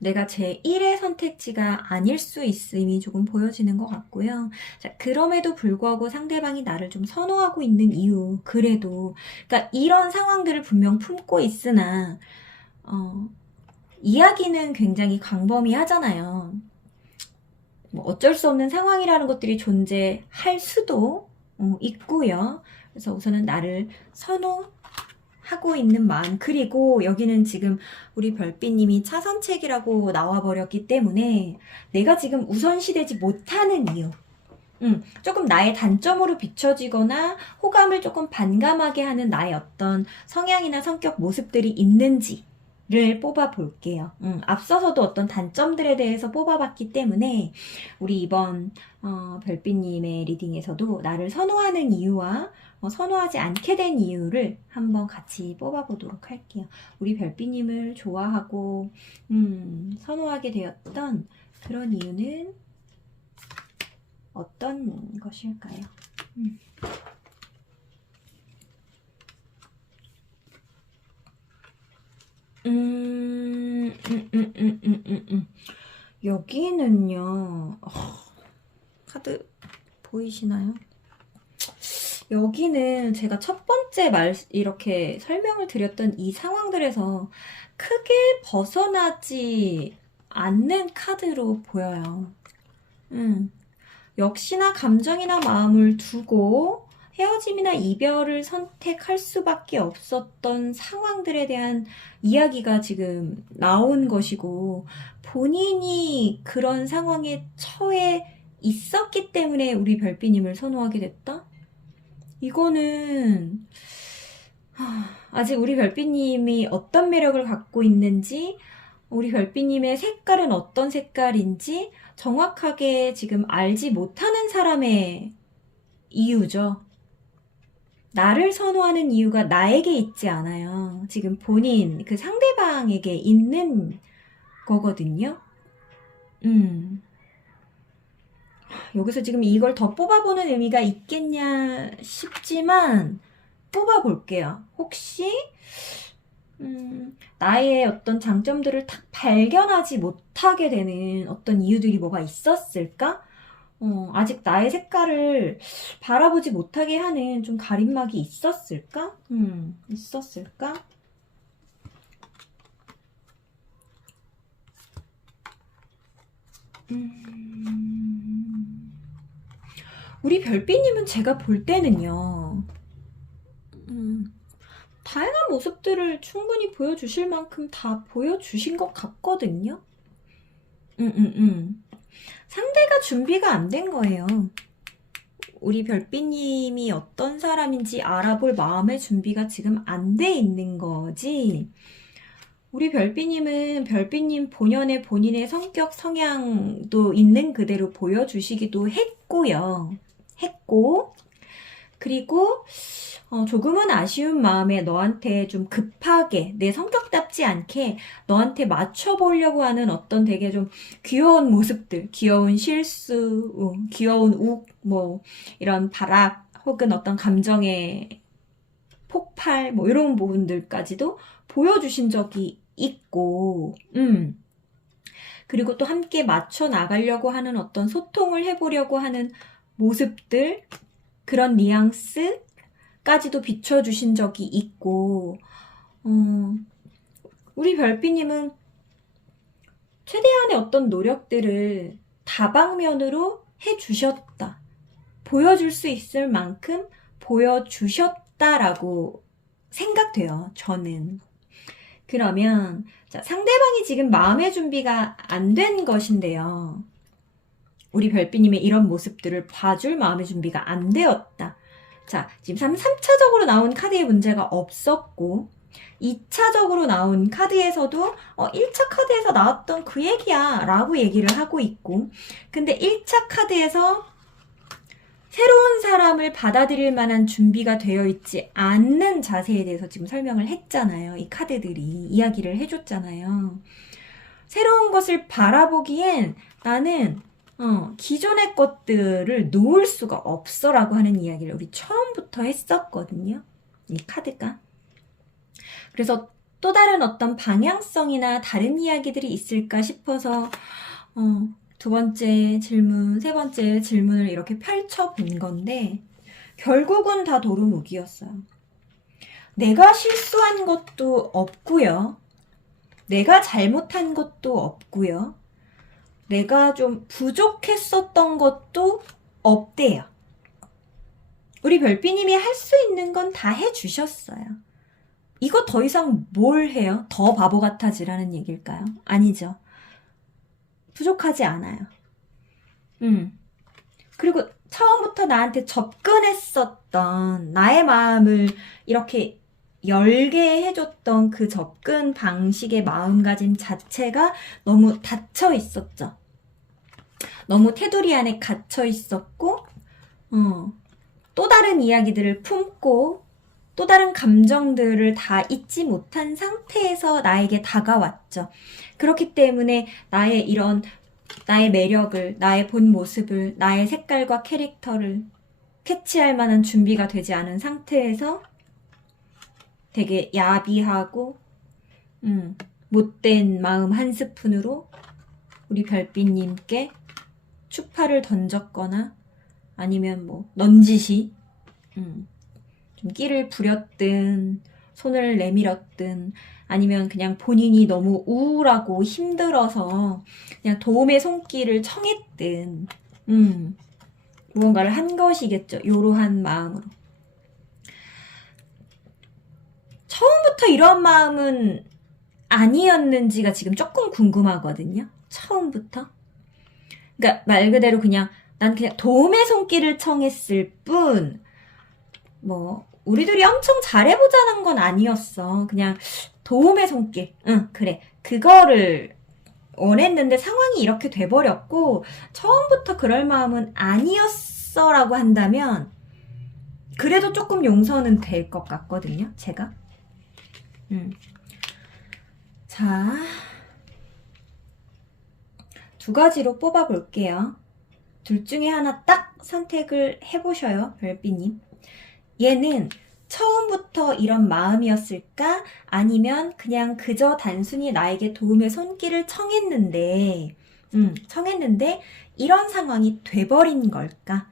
내가 제 1의 선택지가 아닐 수 있음이 조금 보여지는 것 같고요. 자, 그럼에도 불구하고 상대방이 나를 좀 선호하고 있는 이유, 그래도, 그러니까 이런 상황들을 분명 품고 있으나, 이야기는 굉장히 광범위하잖아요. 뭐 어쩔 수 없는 상황이라는 것들이 존재할 수도 있고요. 그래서 우선은 나를 선호하고 있는 마음, 그리고 여기는 지금 우리 별빛님이 차선책이라고 나와버렸기 때문에 내가 지금 우선시되지 못하는 이유, 조금 나의 단점으로 비춰지거나 호감을 조금 반감하게 하는 나의 어떤 성향이나 성격 모습들이 있는지 를 뽑아볼게요. 앞서서도 어떤 단점들에 대해서 뽑아봤기 때문에 우리 이번 별빛님의 리딩에서도 나를 선호하는 이유와 선호하지 않게 된 이유를 한번 같이 뽑아보도록 할게요. 우리 별빛님을 좋아하고 선호하게 되었던 그런 이유는 어떤 것일까요? 여기는요, 카드 보이시나요? 여기는 제가 첫 번째 이렇게 설명을 드렸던 이 상황들에서 크게 벗어나지 않는 카드로 보여요. 역시나 감정이나 마음을 두고 헤어짐이나 이별을 선택할 수밖에 없었던 상황들에 대한 이야기가 지금 나온 것이고, 본인이 그런 상황에 처해 있었기 때문에 우리 별비님을 선호하게 됐다? 이거는 아직 우리 별비님이 어떤 매력을 갖고 있는지, 우리 별비님의 색깔은 어떤 색깔인지 정확하게 지금 알지 못하는 사람의 이유죠. 나를 선호하는 이유가 나에게 있지 않아요. 지금 본인, 그 상대방에게 있는 거거든요. 여기서 지금 이걸 더 뽑아보는 의미가 있겠냐 싶지만 뽑아볼게요. 혹시 나의 어떤 장점들을 딱 발견하지 못하게 되는 어떤 이유들이 뭐가 있었을까? 아직 나의 색깔을 바라보지 못하게 하는 좀 가림막이 있었을까? 있었을까? 우리 별비님은 제가 볼 때는요, 다양한 모습들을 충분히 보여주실 만큼 다 보여주신 것 같거든요. 상대가 준비가 안 된 거예요. 우리 별비님이 어떤 사람인지 알아볼 마음의 준비가 지금 안 돼 있는 거지. 우리 별비님은 별비님 본연의 본인의 성격, 성향도 있는 그대로 보여주시기도 했고요. 그리고 조금은 아쉬운 마음에 너한테 좀 급하게 내 성격답지 않게 너한테 맞춰보려고 하는 어떤 되게 좀 귀여운 모습들, 귀여운 실수, 귀여운 욱, 뭐 이런 발악 혹은 어떤 감정의 폭발 뭐 이런 부분들까지도 보여주신 적이 있고 그리고 또 함께 맞춰 나가려고 하는 어떤 소통을 해보려고 하는 모습들, 그런 뉘앙스까지도 비춰주신 적이 있고, 우리 별비님은 최대한의 어떤 노력들을 다방면으로 해주셨다. 보여줄 수 있을 만큼 보여주셨다라고 생각돼요, 저는. 그러면 자, 상대방이 지금 마음의 준비가 안 된 것인데요. 우리 별비님의 이런 모습들을 봐줄 마음의 준비가 안 되었다. 자, 지금 3차적으로 나온 카드에 문제가 없었고 2차적으로 나온 카드에서도 1차 카드에서 나왔던 그 얘기야 라고 얘기를 하고 있고, 근데 1차 카드에서 새로운 사람을 받아들일 만한 준비가 되어 있지 않는 자세에 대해서 지금 설명을 했잖아요. 이 카드들이 이야기를 해줬잖아요. 새로운 것을 바라보기엔 나는 기존의 것들을 놓을 수가 없어 라고 하는 이야기를 우리 처음부터 했었거든요. 이 카드가. 그래서 또 다른 어떤 방향성이나 다른 이야기들이 있을까 싶어서 두 번째 질문, 세 번째 질문을 이렇게 펼쳐본 건데 결국은 다 도루묵이었어요. 내가 실수한 것도 없고요. 내가 잘못한 것도 없고요. 내가 좀 부족했었던 것도 없대요. 우리 별비님이 할 수 있는 건 다 해주셨어요. 이거 더 이상 뭘 해요? 더 바보 같아지라는 얘기일까요? 아니죠. 부족하지 않아요. 그리고 처음부터 나한테 접근했었던 나의 마음을 이렇게 열게 해줬던 그 접근 방식의 마음가짐 자체가 너무 닫혀 있었죠. 너무 테두리 안에 갇혀 있었고, 또 다른 이야기들을 품고, 또 다른 감정들을 다 잊지 못한 상태에서 나에게 다가왔죠. 그렇기 때문에 나의 매력을, 나의 본 모습을, 나의 색깔과 캐릭터를 캐치할 만한 준비가 되지 않은 상태에서 되게 야비하고 못된 마음 한 스푼으로 우리 별비님께 추파를 던졌거나 아니면 뭐 넌지시 좀 끼를 부렸든 손을 내밀었든 아니면 그냥 본인이 너무 우울하고 힘들어서 그냥 도움의 손길을 청했든 무언가를 한 것이겠죠. 요러한 마음으로. 처음부터 이런 마음은 아니었는지가 지금 조금 궁금하거든요. 처음부터. 그러니까 말 그대로 그냥 난 그냥 도움의 손길을 청했을 뿐, 뭐 우리들이 엄청 잘해보자는 건 아니었어. 그냥 도움의 손길. 응, 그래. 그거를 원했는데 상황이 이렇게 돼버렸고 처음부터 그럴 마음은 아니었어 라고 한다면 그래도 조금 용서는 될 것 같거든요. 제가. 자, 두 가지로 뽑아볼게요. 둘 중에 하나 딱 선택을 해보셔요, 별비님. 얘는 처음부터 이런 마음이었을까? 아니면 그냥 그저 단순히 나에게 도움의 손길을 청했는데 이런 상황이 돼버린 걸까?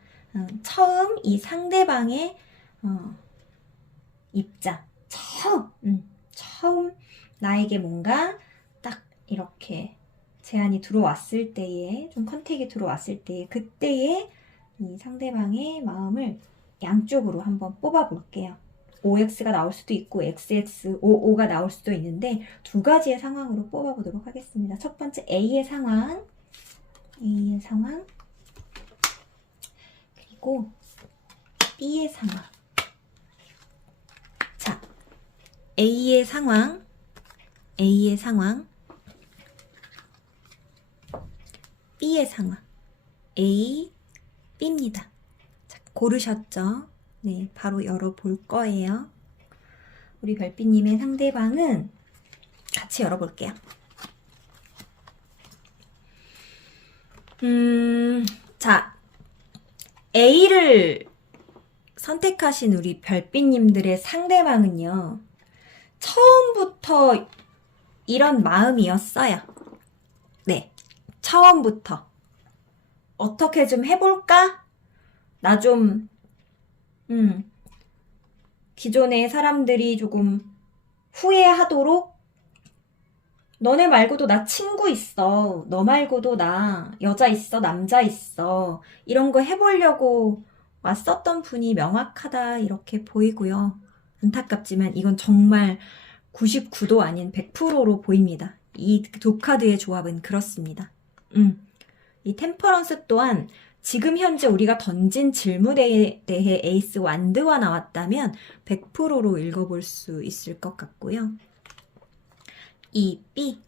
처음 이 상대방의 입장, 처음 나에게 뭔가 딱 이렇게 제안이 들어왔을 때에, 좀 컨택이 들어왔을 때에, 그때에 이 상대방의 마음을 양쪽으로 한번 뽑아볼게요. OX가 나올 수도 있고 XXOO가 나올 수도 있는데 두 가지의 상황으로 뽑아보도록 하겠습니다. 첫 번째 A의 상황, 그리고 B의 상황. 자, A의 상황, B의 상황, A, B입니다. 자, 고르셨죠? 네, 바로 열어볼 거예요. 우리 별비님의 상대방은 같이 열어볼게요. 자, A를 선택하신 우리 별비님들의 상대방은요, 처음부터 이런 마음이었어요. 네, 처음부터. 어떻게 좀 해볼까? 나 좀, 기존의 사람들이 조금 후회하도록 너네 말고도 나 친구 있어. 너 말고도 나 여자 있어. 남자 있어. 이런 거 해보려고 왔었던 분이 명확하다 이렇게 보이고요. 안타깝지만 이건 정말 99도 아닌 100%로 보입니다. 이 두 카드의 조합은 그렇습니다. 이 템퍼런스 또한 지금 현재 우리가 던진 질문에 대해 에이스 완드가 나왔다면 100%로 읽어볼 수 있을 것 같고요. 이 B,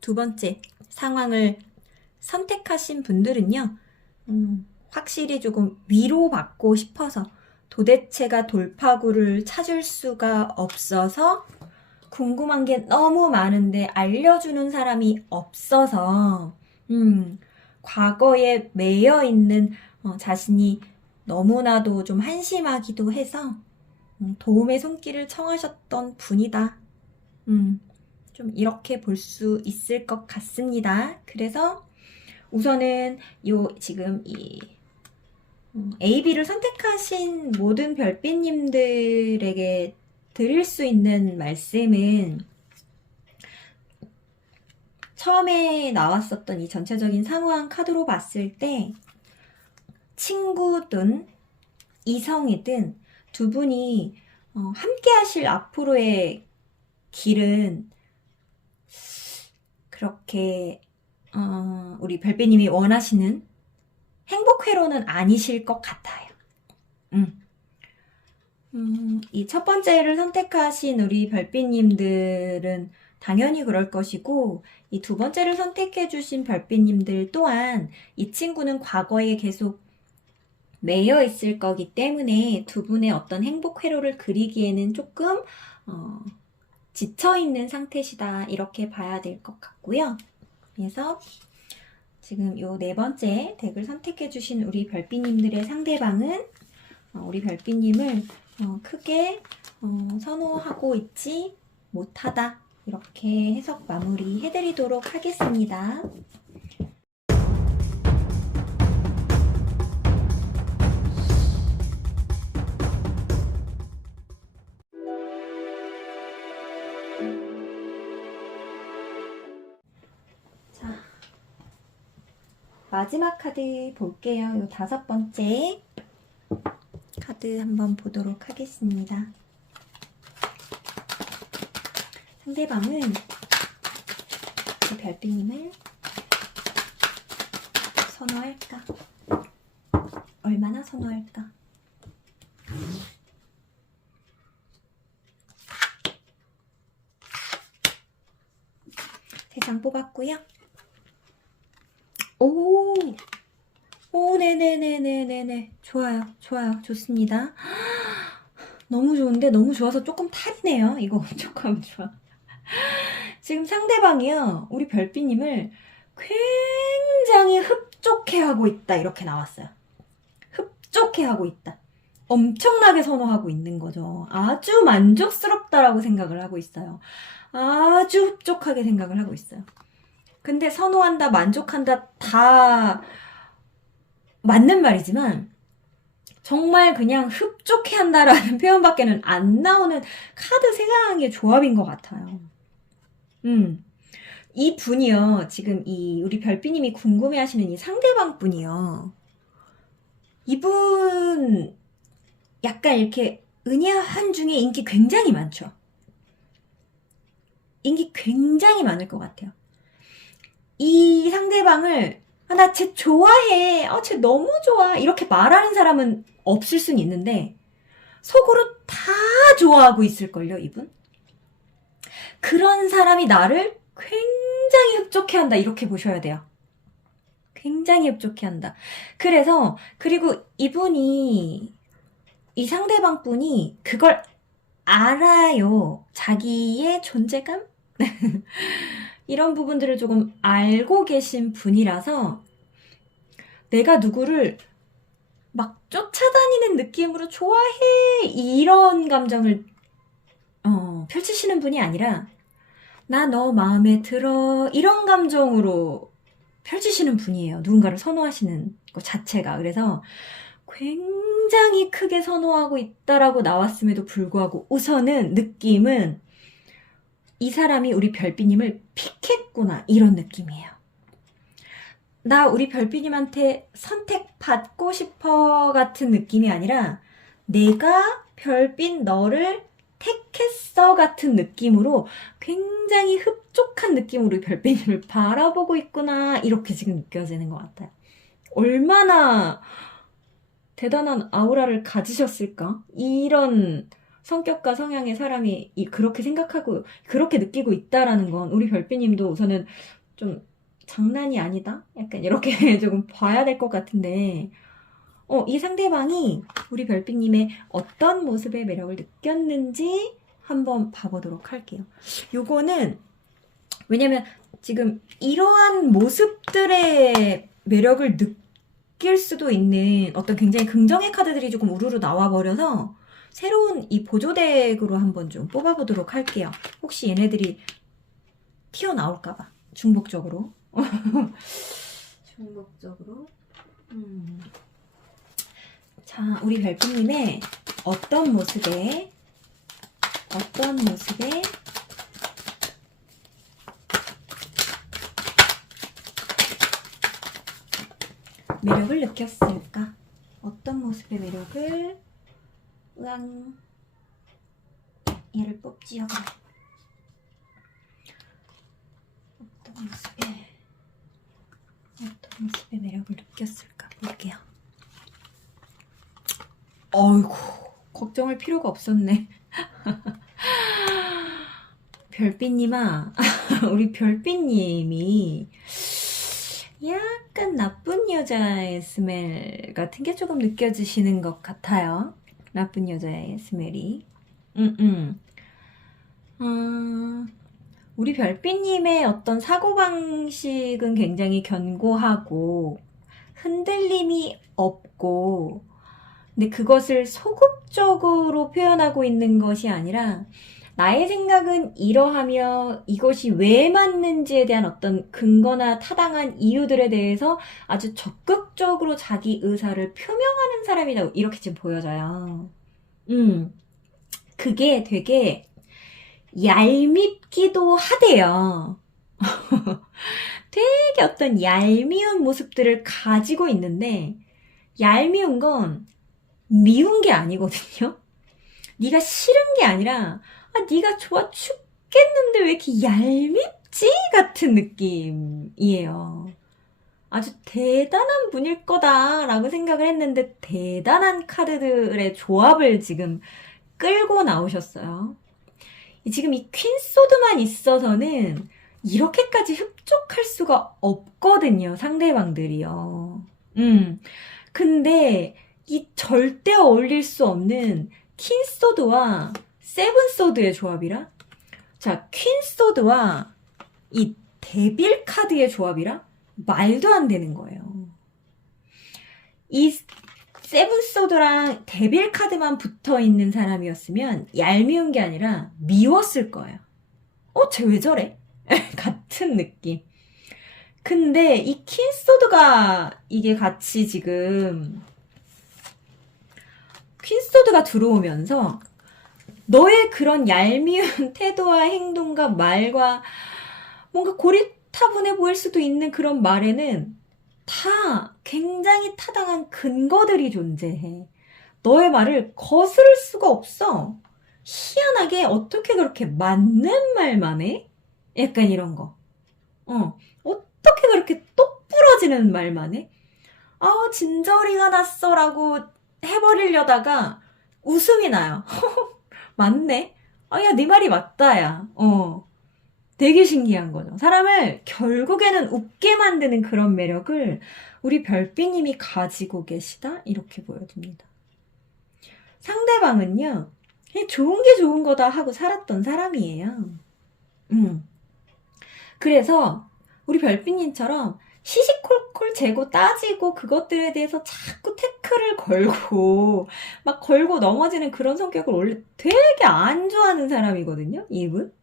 두 번째 상황을 선택하신 분들은요, 확실히 조금 위로받고 싶어서 도대체가 돌파구를 찾을 수가 없어서 궁금한 게 너무 많은데 알려주는 사람이 없어서 과거에 매여 있는 자신이 너무나도 좀 한심하기도 해서 도움의 손길을 청하셨던 분이다. 좀 이렇게 볼 수 있을 것 같습니다. 그래서 우선은 지금 이 A, B를 선택하신 모든 별빛님들에게 드릴 수 있는 말씀은 처음에 나왔었던 이 전체적인 상황 카드로 봤을 때 친구든 이성이든 두 분이 함께 하실 앞으로의 길은 그렇게 우리 별배님이 원하시는 행복회로는 아니실 것 같아요. 이 첫 번째를 선택하신 우리 별빛님들은 당연히 그럴 것이고, 이 두 번째를 선택해주신 별빛님들 또한 이 친구는 과거에 계속 매여 있을 거기 때문에 두 분의 어떤 행복 회로를 그리기에는 조금 지쳐있는 상태시다 이렇게 봐야 될 것 같고요. 그래서 지금 요 네 번째 덱을 선택해주신 우리 별빛님들의 상대방은 우리 별빛님을 크게 선호하고 있지 못하다 이렇게 해석 마무리 해드리도록 하겠습니다. 마지막 카드 볼게요. 요 5번째 카드 한번 보도록 하겠습니다. 상대방은 그 별빛님을 선호할까? 얼마나 선호할까? 세 장 뽑았고요. 오, 네네네네네네. 좋아요, 좋아요, 좋습니다. 너무 좋은데, 너무 좋아서 조금 탈이네요. 이거 조금 좋아. 지금 상대방이요, 우리 별빛님을 굉장히 흡족해하고 있다. 이렇게 나왔어요. 흡족해하고 있다. 엄청나게 선호하고 있는 거죠. 아주 만족스럽다라고 생각을 하고 있어요. 아주 흡족하게 생각을 하고 있어요. 근데 선호한다, 만족한다 다 맞는 말이지만 정말 그냥 흡족해한다라는 표현밖에는 안 나오는 카드 세 장의 조합인 것 같아요. 이 분이요, 지금 우리 별빛님이 궁금해하시는 이 상대방 분이요, 이분 약간 이렇게 은야한 중에 인기 굉장히 많죠. 인기 굉장히 많을 것 같아요. 이 상대방을 나 쟤 좋아해, 쟤 너무 좋아 이렇게 말하는 사람은 없을 순 있는데 속으로 다 좋아하고 있을걸요, 이분? 그런 사람이 나를 굉장히 흡족해한다, 이렇게 보셔야 돼요. 굉장히 흡족해한다. 그리고 이분이, 이 상대방 분이 그걸 알아요. 자기의 존재감? 이런 부분들을 조금 알고 계신 분이라서 내가 누구를 막 쫓아다니는 느낌으로 좋아해, 이런 감정을 펼치시는 분이 아니라 나 너 마음에 들어, 이런 감정으로 펼치시는 분이에요. 누군가를 선호하시는 것 자체가. 그래서 굉장히 크게 선호하고 있다라고 나왔음에도 불구하고 우선은 느낌은 이 사람이 우리 별빛님을 픽했구나, 이런 느낌이에요. 나 우리 별빛님한테 선택받고 싶어 같은 느낌이 아니라 내가 별빛 너를 택했어 같은 느낌으로 굉장히 흡족한 느낌으로 우리 별빛님을 바라보고 있구나, 이렇게 지금 느껴지는 것 같아요. 얼마나 대단한 아우라를 가지셨을까? 이런 성격과 성향의 사람이 그렇게 생각하고 그렇게 느끼고 있다라는 건 우리 별빛님도 우선은 좀 장난이 아니다? 약간 이렇게 조금 봐야 될 것 같은데, 이 상대방이 우리 별빛님의 어떤 모습의 매력을 느꼈는지 한번 봐보도록 할게요. 요거는 왜냐면 지금 이러한 모습들의 매력을 느낄 수도 있는 어떤 굉장히 긍정의 카드들이 조금 우르르 나와버려서 새로운 이 보조덱으로 한번 좀 뽑아보도록 할게요. 혹시 얘네들이 튀어나올까봐, 중복적으로. 중복적으로. 자, 우리 별빛님의 어떤 모습에 매력을 느꼈을까? 어떤 모습의 매력을, 얘를 뽑지요. 어떤 모습의 매력을 느꼈을까 볼게요. 어이구, 걱정할 필요가 없었네. 별빛님아, 우리 별빛님이 약간 나쁜 여자의 스멜 같은 게 조금 느껴지시는 것 같아요. 나쁜 여자의 스멜이. 우리 별빛님의 어떤 사고방식은 굉장히 견고하고 흔들림이 없고, 근데 그것을 소극적으로 표현하고 있는 것이 아니라 나의 생각은 이러하며 이것이 왜 맞는지에 대한 어떤 근거나 타당한 이유들에 대해서 아주 적극적으로 자기 의사를 표명하는 사람이다, 이렇게 지금 보여져요. 그게 되게 얄밉기도 하대요. 되게 어떤 얄미운 모습들을 가지고 있는데, 얄미운 건 미운 게 아니거든요. 네가 싫은 게 아니라 네가 좋아 죽겠는데 왜 이렇게 얄밉지? 같은 느낌이에요. 아주 대단한 분일 거다라고 생각을 했는데 대단한 카드들의 조합을 지금 끌고 나오셨어요. 지금 이 퀸소드만 있어서는 이렇게까지 흡족할 수가 없거든요, 상대방들이요. 근데 이 절대 어울릴 수 없는 퀸소드와 세븐소드의 조합이라? 자, 퀸소드와 이 데빌 카드의 조합이라? 말도 안 되는 거예요. 이 세븐소드랑 데빌 카드만 붙어 있는 사람이었으면 얄미운 게 아니라 미웠을 거예요. 쟤 왜 저래? 같은 느낌. 근데 이 퀸소드가 이게 같이 지금 퀸소드가 들어오면서 너의 그런 얄미운 태도와 행동과 말과 뭔가 고리타분해 보일 수도 있는 그런 말에는 다 굉장히 타당한 근거들이 존재해. 너의 말을 거스를 수가 없어. 희한하게 어떻게 그렇게 맞는 말만 해? 약간 이런 거. 어떻게 그렇게 똑 부러지는 말만 해? 진저리가 났어 라고 해버리려다가 웃음이 나요. 맞네? 야, 네 말이 맞다, 야. 되게 신기한 거죠. 사람을 결국에는 웃게 만드는 그런 매력을 우리 별빛님이 가지고 계시다? 이렇게 보여집니다. 상대방은요, 그냥 좋은 게 좋은 거다 하고 살았던 사람이에요. 그래서 우리 별빛님처럼 시시콜콜 재고 따지고 그것들에 대해서 자꾸 태클을 걸고 막 걸고 넘어지는 그런 성격을 원래 되게 안 좋아하는 사람이거든요, 이분.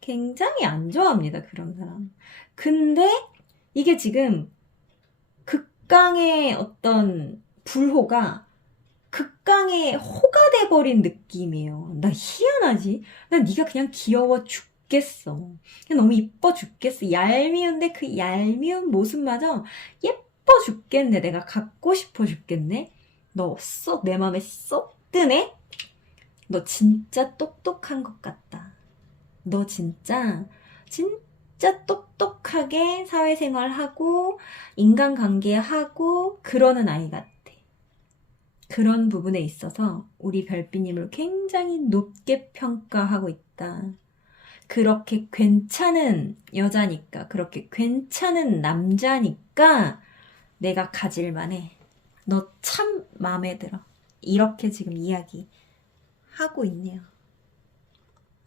굉장히 안 좋아합니다, 그런 사람. 근데 이게 지금 극강의 어떤 불호가 극강의 호가 돼버린 느낌이에요. 나 희한하지? 난 네가 그냥 귀여워 죽겠어. 그냥 너무 이뻐 죽겠어. 얄미운데 그 얄미운 모습마저 예뻐 죽겠네. 내가 갖고 싶어 죽겠네. 너 내 맘에 쏙 드네? 너 진짜 똑똑한 것 같다. 너 진짜 똑똑하게 사회생활하고 인간관계하고 그러는 아이 같아. 그런 부분에 있어서 우리 별빛님을 굉장히 높게 평가하고 있다. 그렇게 괜찮은 여자니까, 그렇게 괜찮은 남자니까 내가 가질만해. 너 참 마음에 들어. 이렇게 지금 이야기하고 있네요.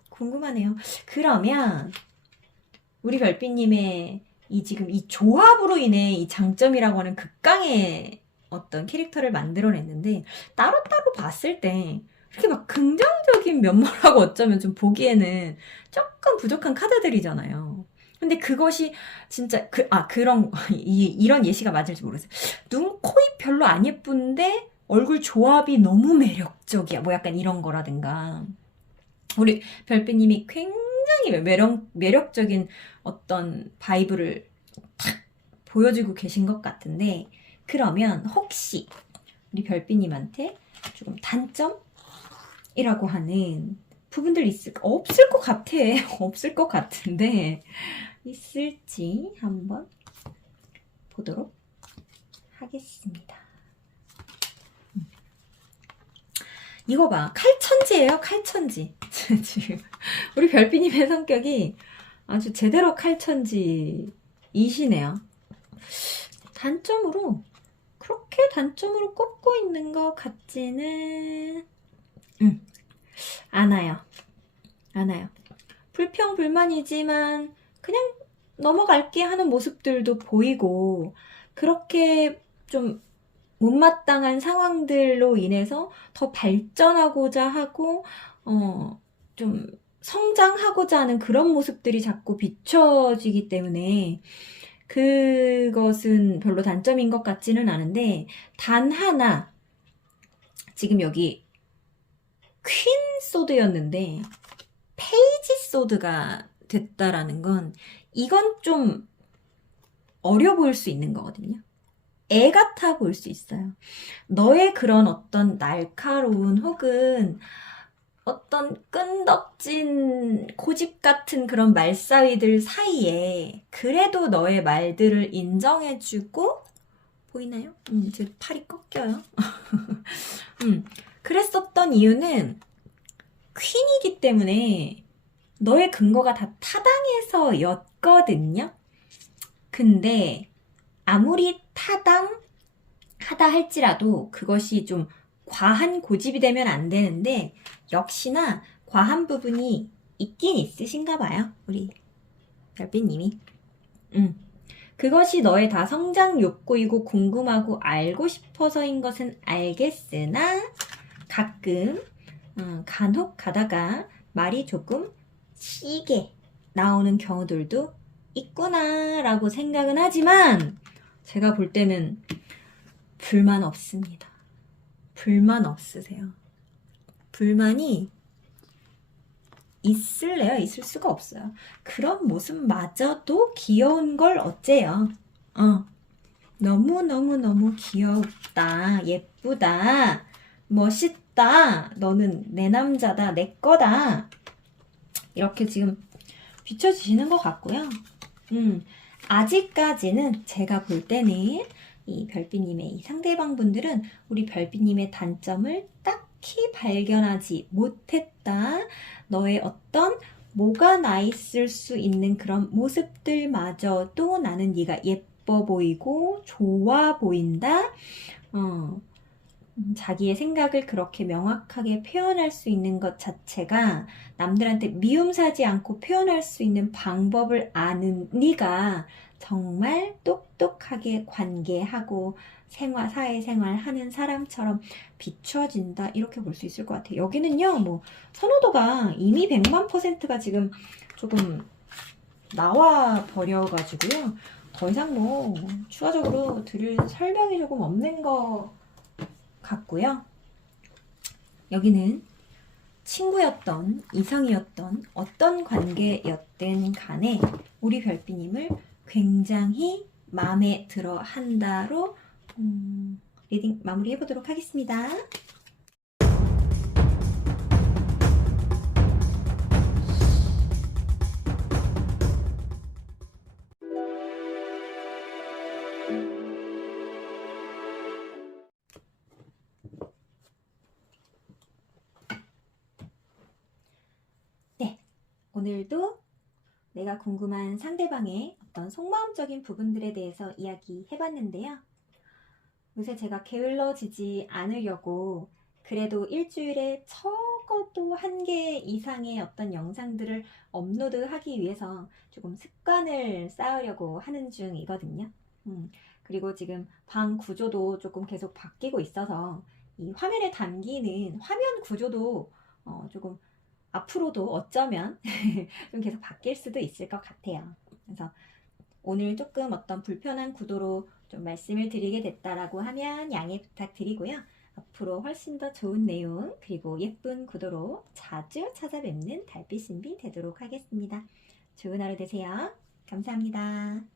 궁금하네요. 그러면 우리 별빛님의 지금 이 조합으로 인해 이 장점이라고 하는 극강의 어떤 캐릭터를 만들어냈는데 따로따로 봤을 때 이렇게 막 긍정적인 면모라고 어쩌면 좀 보기에는 조금 부족한 카드들이잖아요. 근데 그것이 진짜 이런 예시가 맞을지 모르겠어요. 눈, 코, 입 별로 안 예쁜데 얼굴 조합이 너무 매력적이야. 뭐 약간 이런 거라든가. 우리 별빛님이 굉장히 매력적인 어떤 바이브를 탁 보여주고 계신 것 같은데, 그러면 혹시 우리 별빛님한테 조금 단점이라고 하는 부분들 없을 것 같아. 없을 것 같은데 있을지 한번 보도록 하겠습니다. 이거 봐. 칼천지예요, 칼천지. 지금 우리 별빛님의 성격이 아주 제대로 칼천지이시네요. 그렇게 단점으로 꼽고 있는 것 같지는 않아요. 불평불만이지만 그냥 넘어갈게 하는 모습들도 보이고, 그렇게 좀 못마땅한 상황들로 인해서 더 발전하고자 하고 좀 성장하고자 하는 그런 모습들이 자꾸 비춰지기 때문에 그것은 별로 단점인 것 같지는 않은데, 단 하나, 지금 여기 퀸 소드였는데 페이지 소드가 됐다라는 건 이건 좀 어려 보일 수 있는 거거든요. 애 같아 보일 수 있어요. 너의 그런 어떤 날카로운 혹은 어떤 끈덕진 고집 같은 그런 말싸위들 사이에 그래도 너의 말들을 인정해주고 보이나요? 제 팔이 꺾여요. 그랬었던 이유는 퀸이기 때문에 너의 근거가 다 타당해서였거든요. 근데 아무리 타당하다 할지라도 그것이 좀 과한 고집이 되면 안 되는데 역시나 과한 부분이 있긴 있으신가 봐요. 우리 별빛님이. 그것이 너의 다 성장 욕구이고 궁금하고 알고 싶어서인 것은 알겠으나 가끔 간혹 가다가 말이 조금 시게 나오는 경우들도 있구나 라고 생각은 하지만 제가 볼 때는 불만 없습니다. 불만 없으세요. 불만이 있을래요? 있을 수가 없어요. 그런 모습마저도 귀여운 걸 어째요? 너무너무너무 귀엽다, 예쁘다, 멋있다, 너는 내 남자다, 내 거다. 이렇게 지금 비춰지시는 것 같고요. 아직까지는 제가 볼 때는 이 별빛님의 이 상대방 분들은 우리 별빛님의 단점을 딱히 발견하지 못했다. 너의 어떤 뭐가 나 있을 수 있는 그런 모습들마저도 나는 네가 예뻐 보이고 좋아 보인다. 자기의 생각을 그렇게 명확하게 표현할 수 있는 것 자체가 남들한테 미움 사지 않고 표현할 수 있는 방법을 아는 네가 정말 똑똑하게 관계하고 사회생활 하는 사람처럼 비춰진다. 이렇게 볼 수 있을 것 같아요. 여기는요, 뭐 선호도가 이미 100만%가 지금 조금 나와 버려가지고요. 더 이상 뭐 추가적으로 드릴 설명이 조금 없는 거 같고요. 여기는 친구였던 이성이었던 어떤 관계였든 간에 우리 별빛님을 굉장히 마음에 들어 한다로 리딩 마무리해 보도록 하겠습니다. 오늘도 내가 궁금한 상대방의 어떤 속마음적인 부분들에 대해서 이야기해봤는데요. 요새 제가 게을러지지 않으려고 그래도 일주일에 적어도 1개 이상의 어떤 영상들을 업로드하기 위해서 조금 습관을 쌓으려고 하는 중이거든요. 그리고 지금 방 구조도 조금 계속 바뀌고 있어서 이 화면에 담기는 화면 구조도 조금 앞으로도 어쩌면 좀 계속 바뀔 수도 있을 것 같아요. 그래서 오늘 조금 어떤 불편한 구도로 좀 말씀을 드리게 됐다라고 하면 양해 부탁드리고요. 앞으로 훨씬 더 좋은 내용 그리고 예쁜 구도로 자주 찾아뵙는 달빛신비 되도록 하겠습니다. 좋은 하루 되세요. 감사합니다.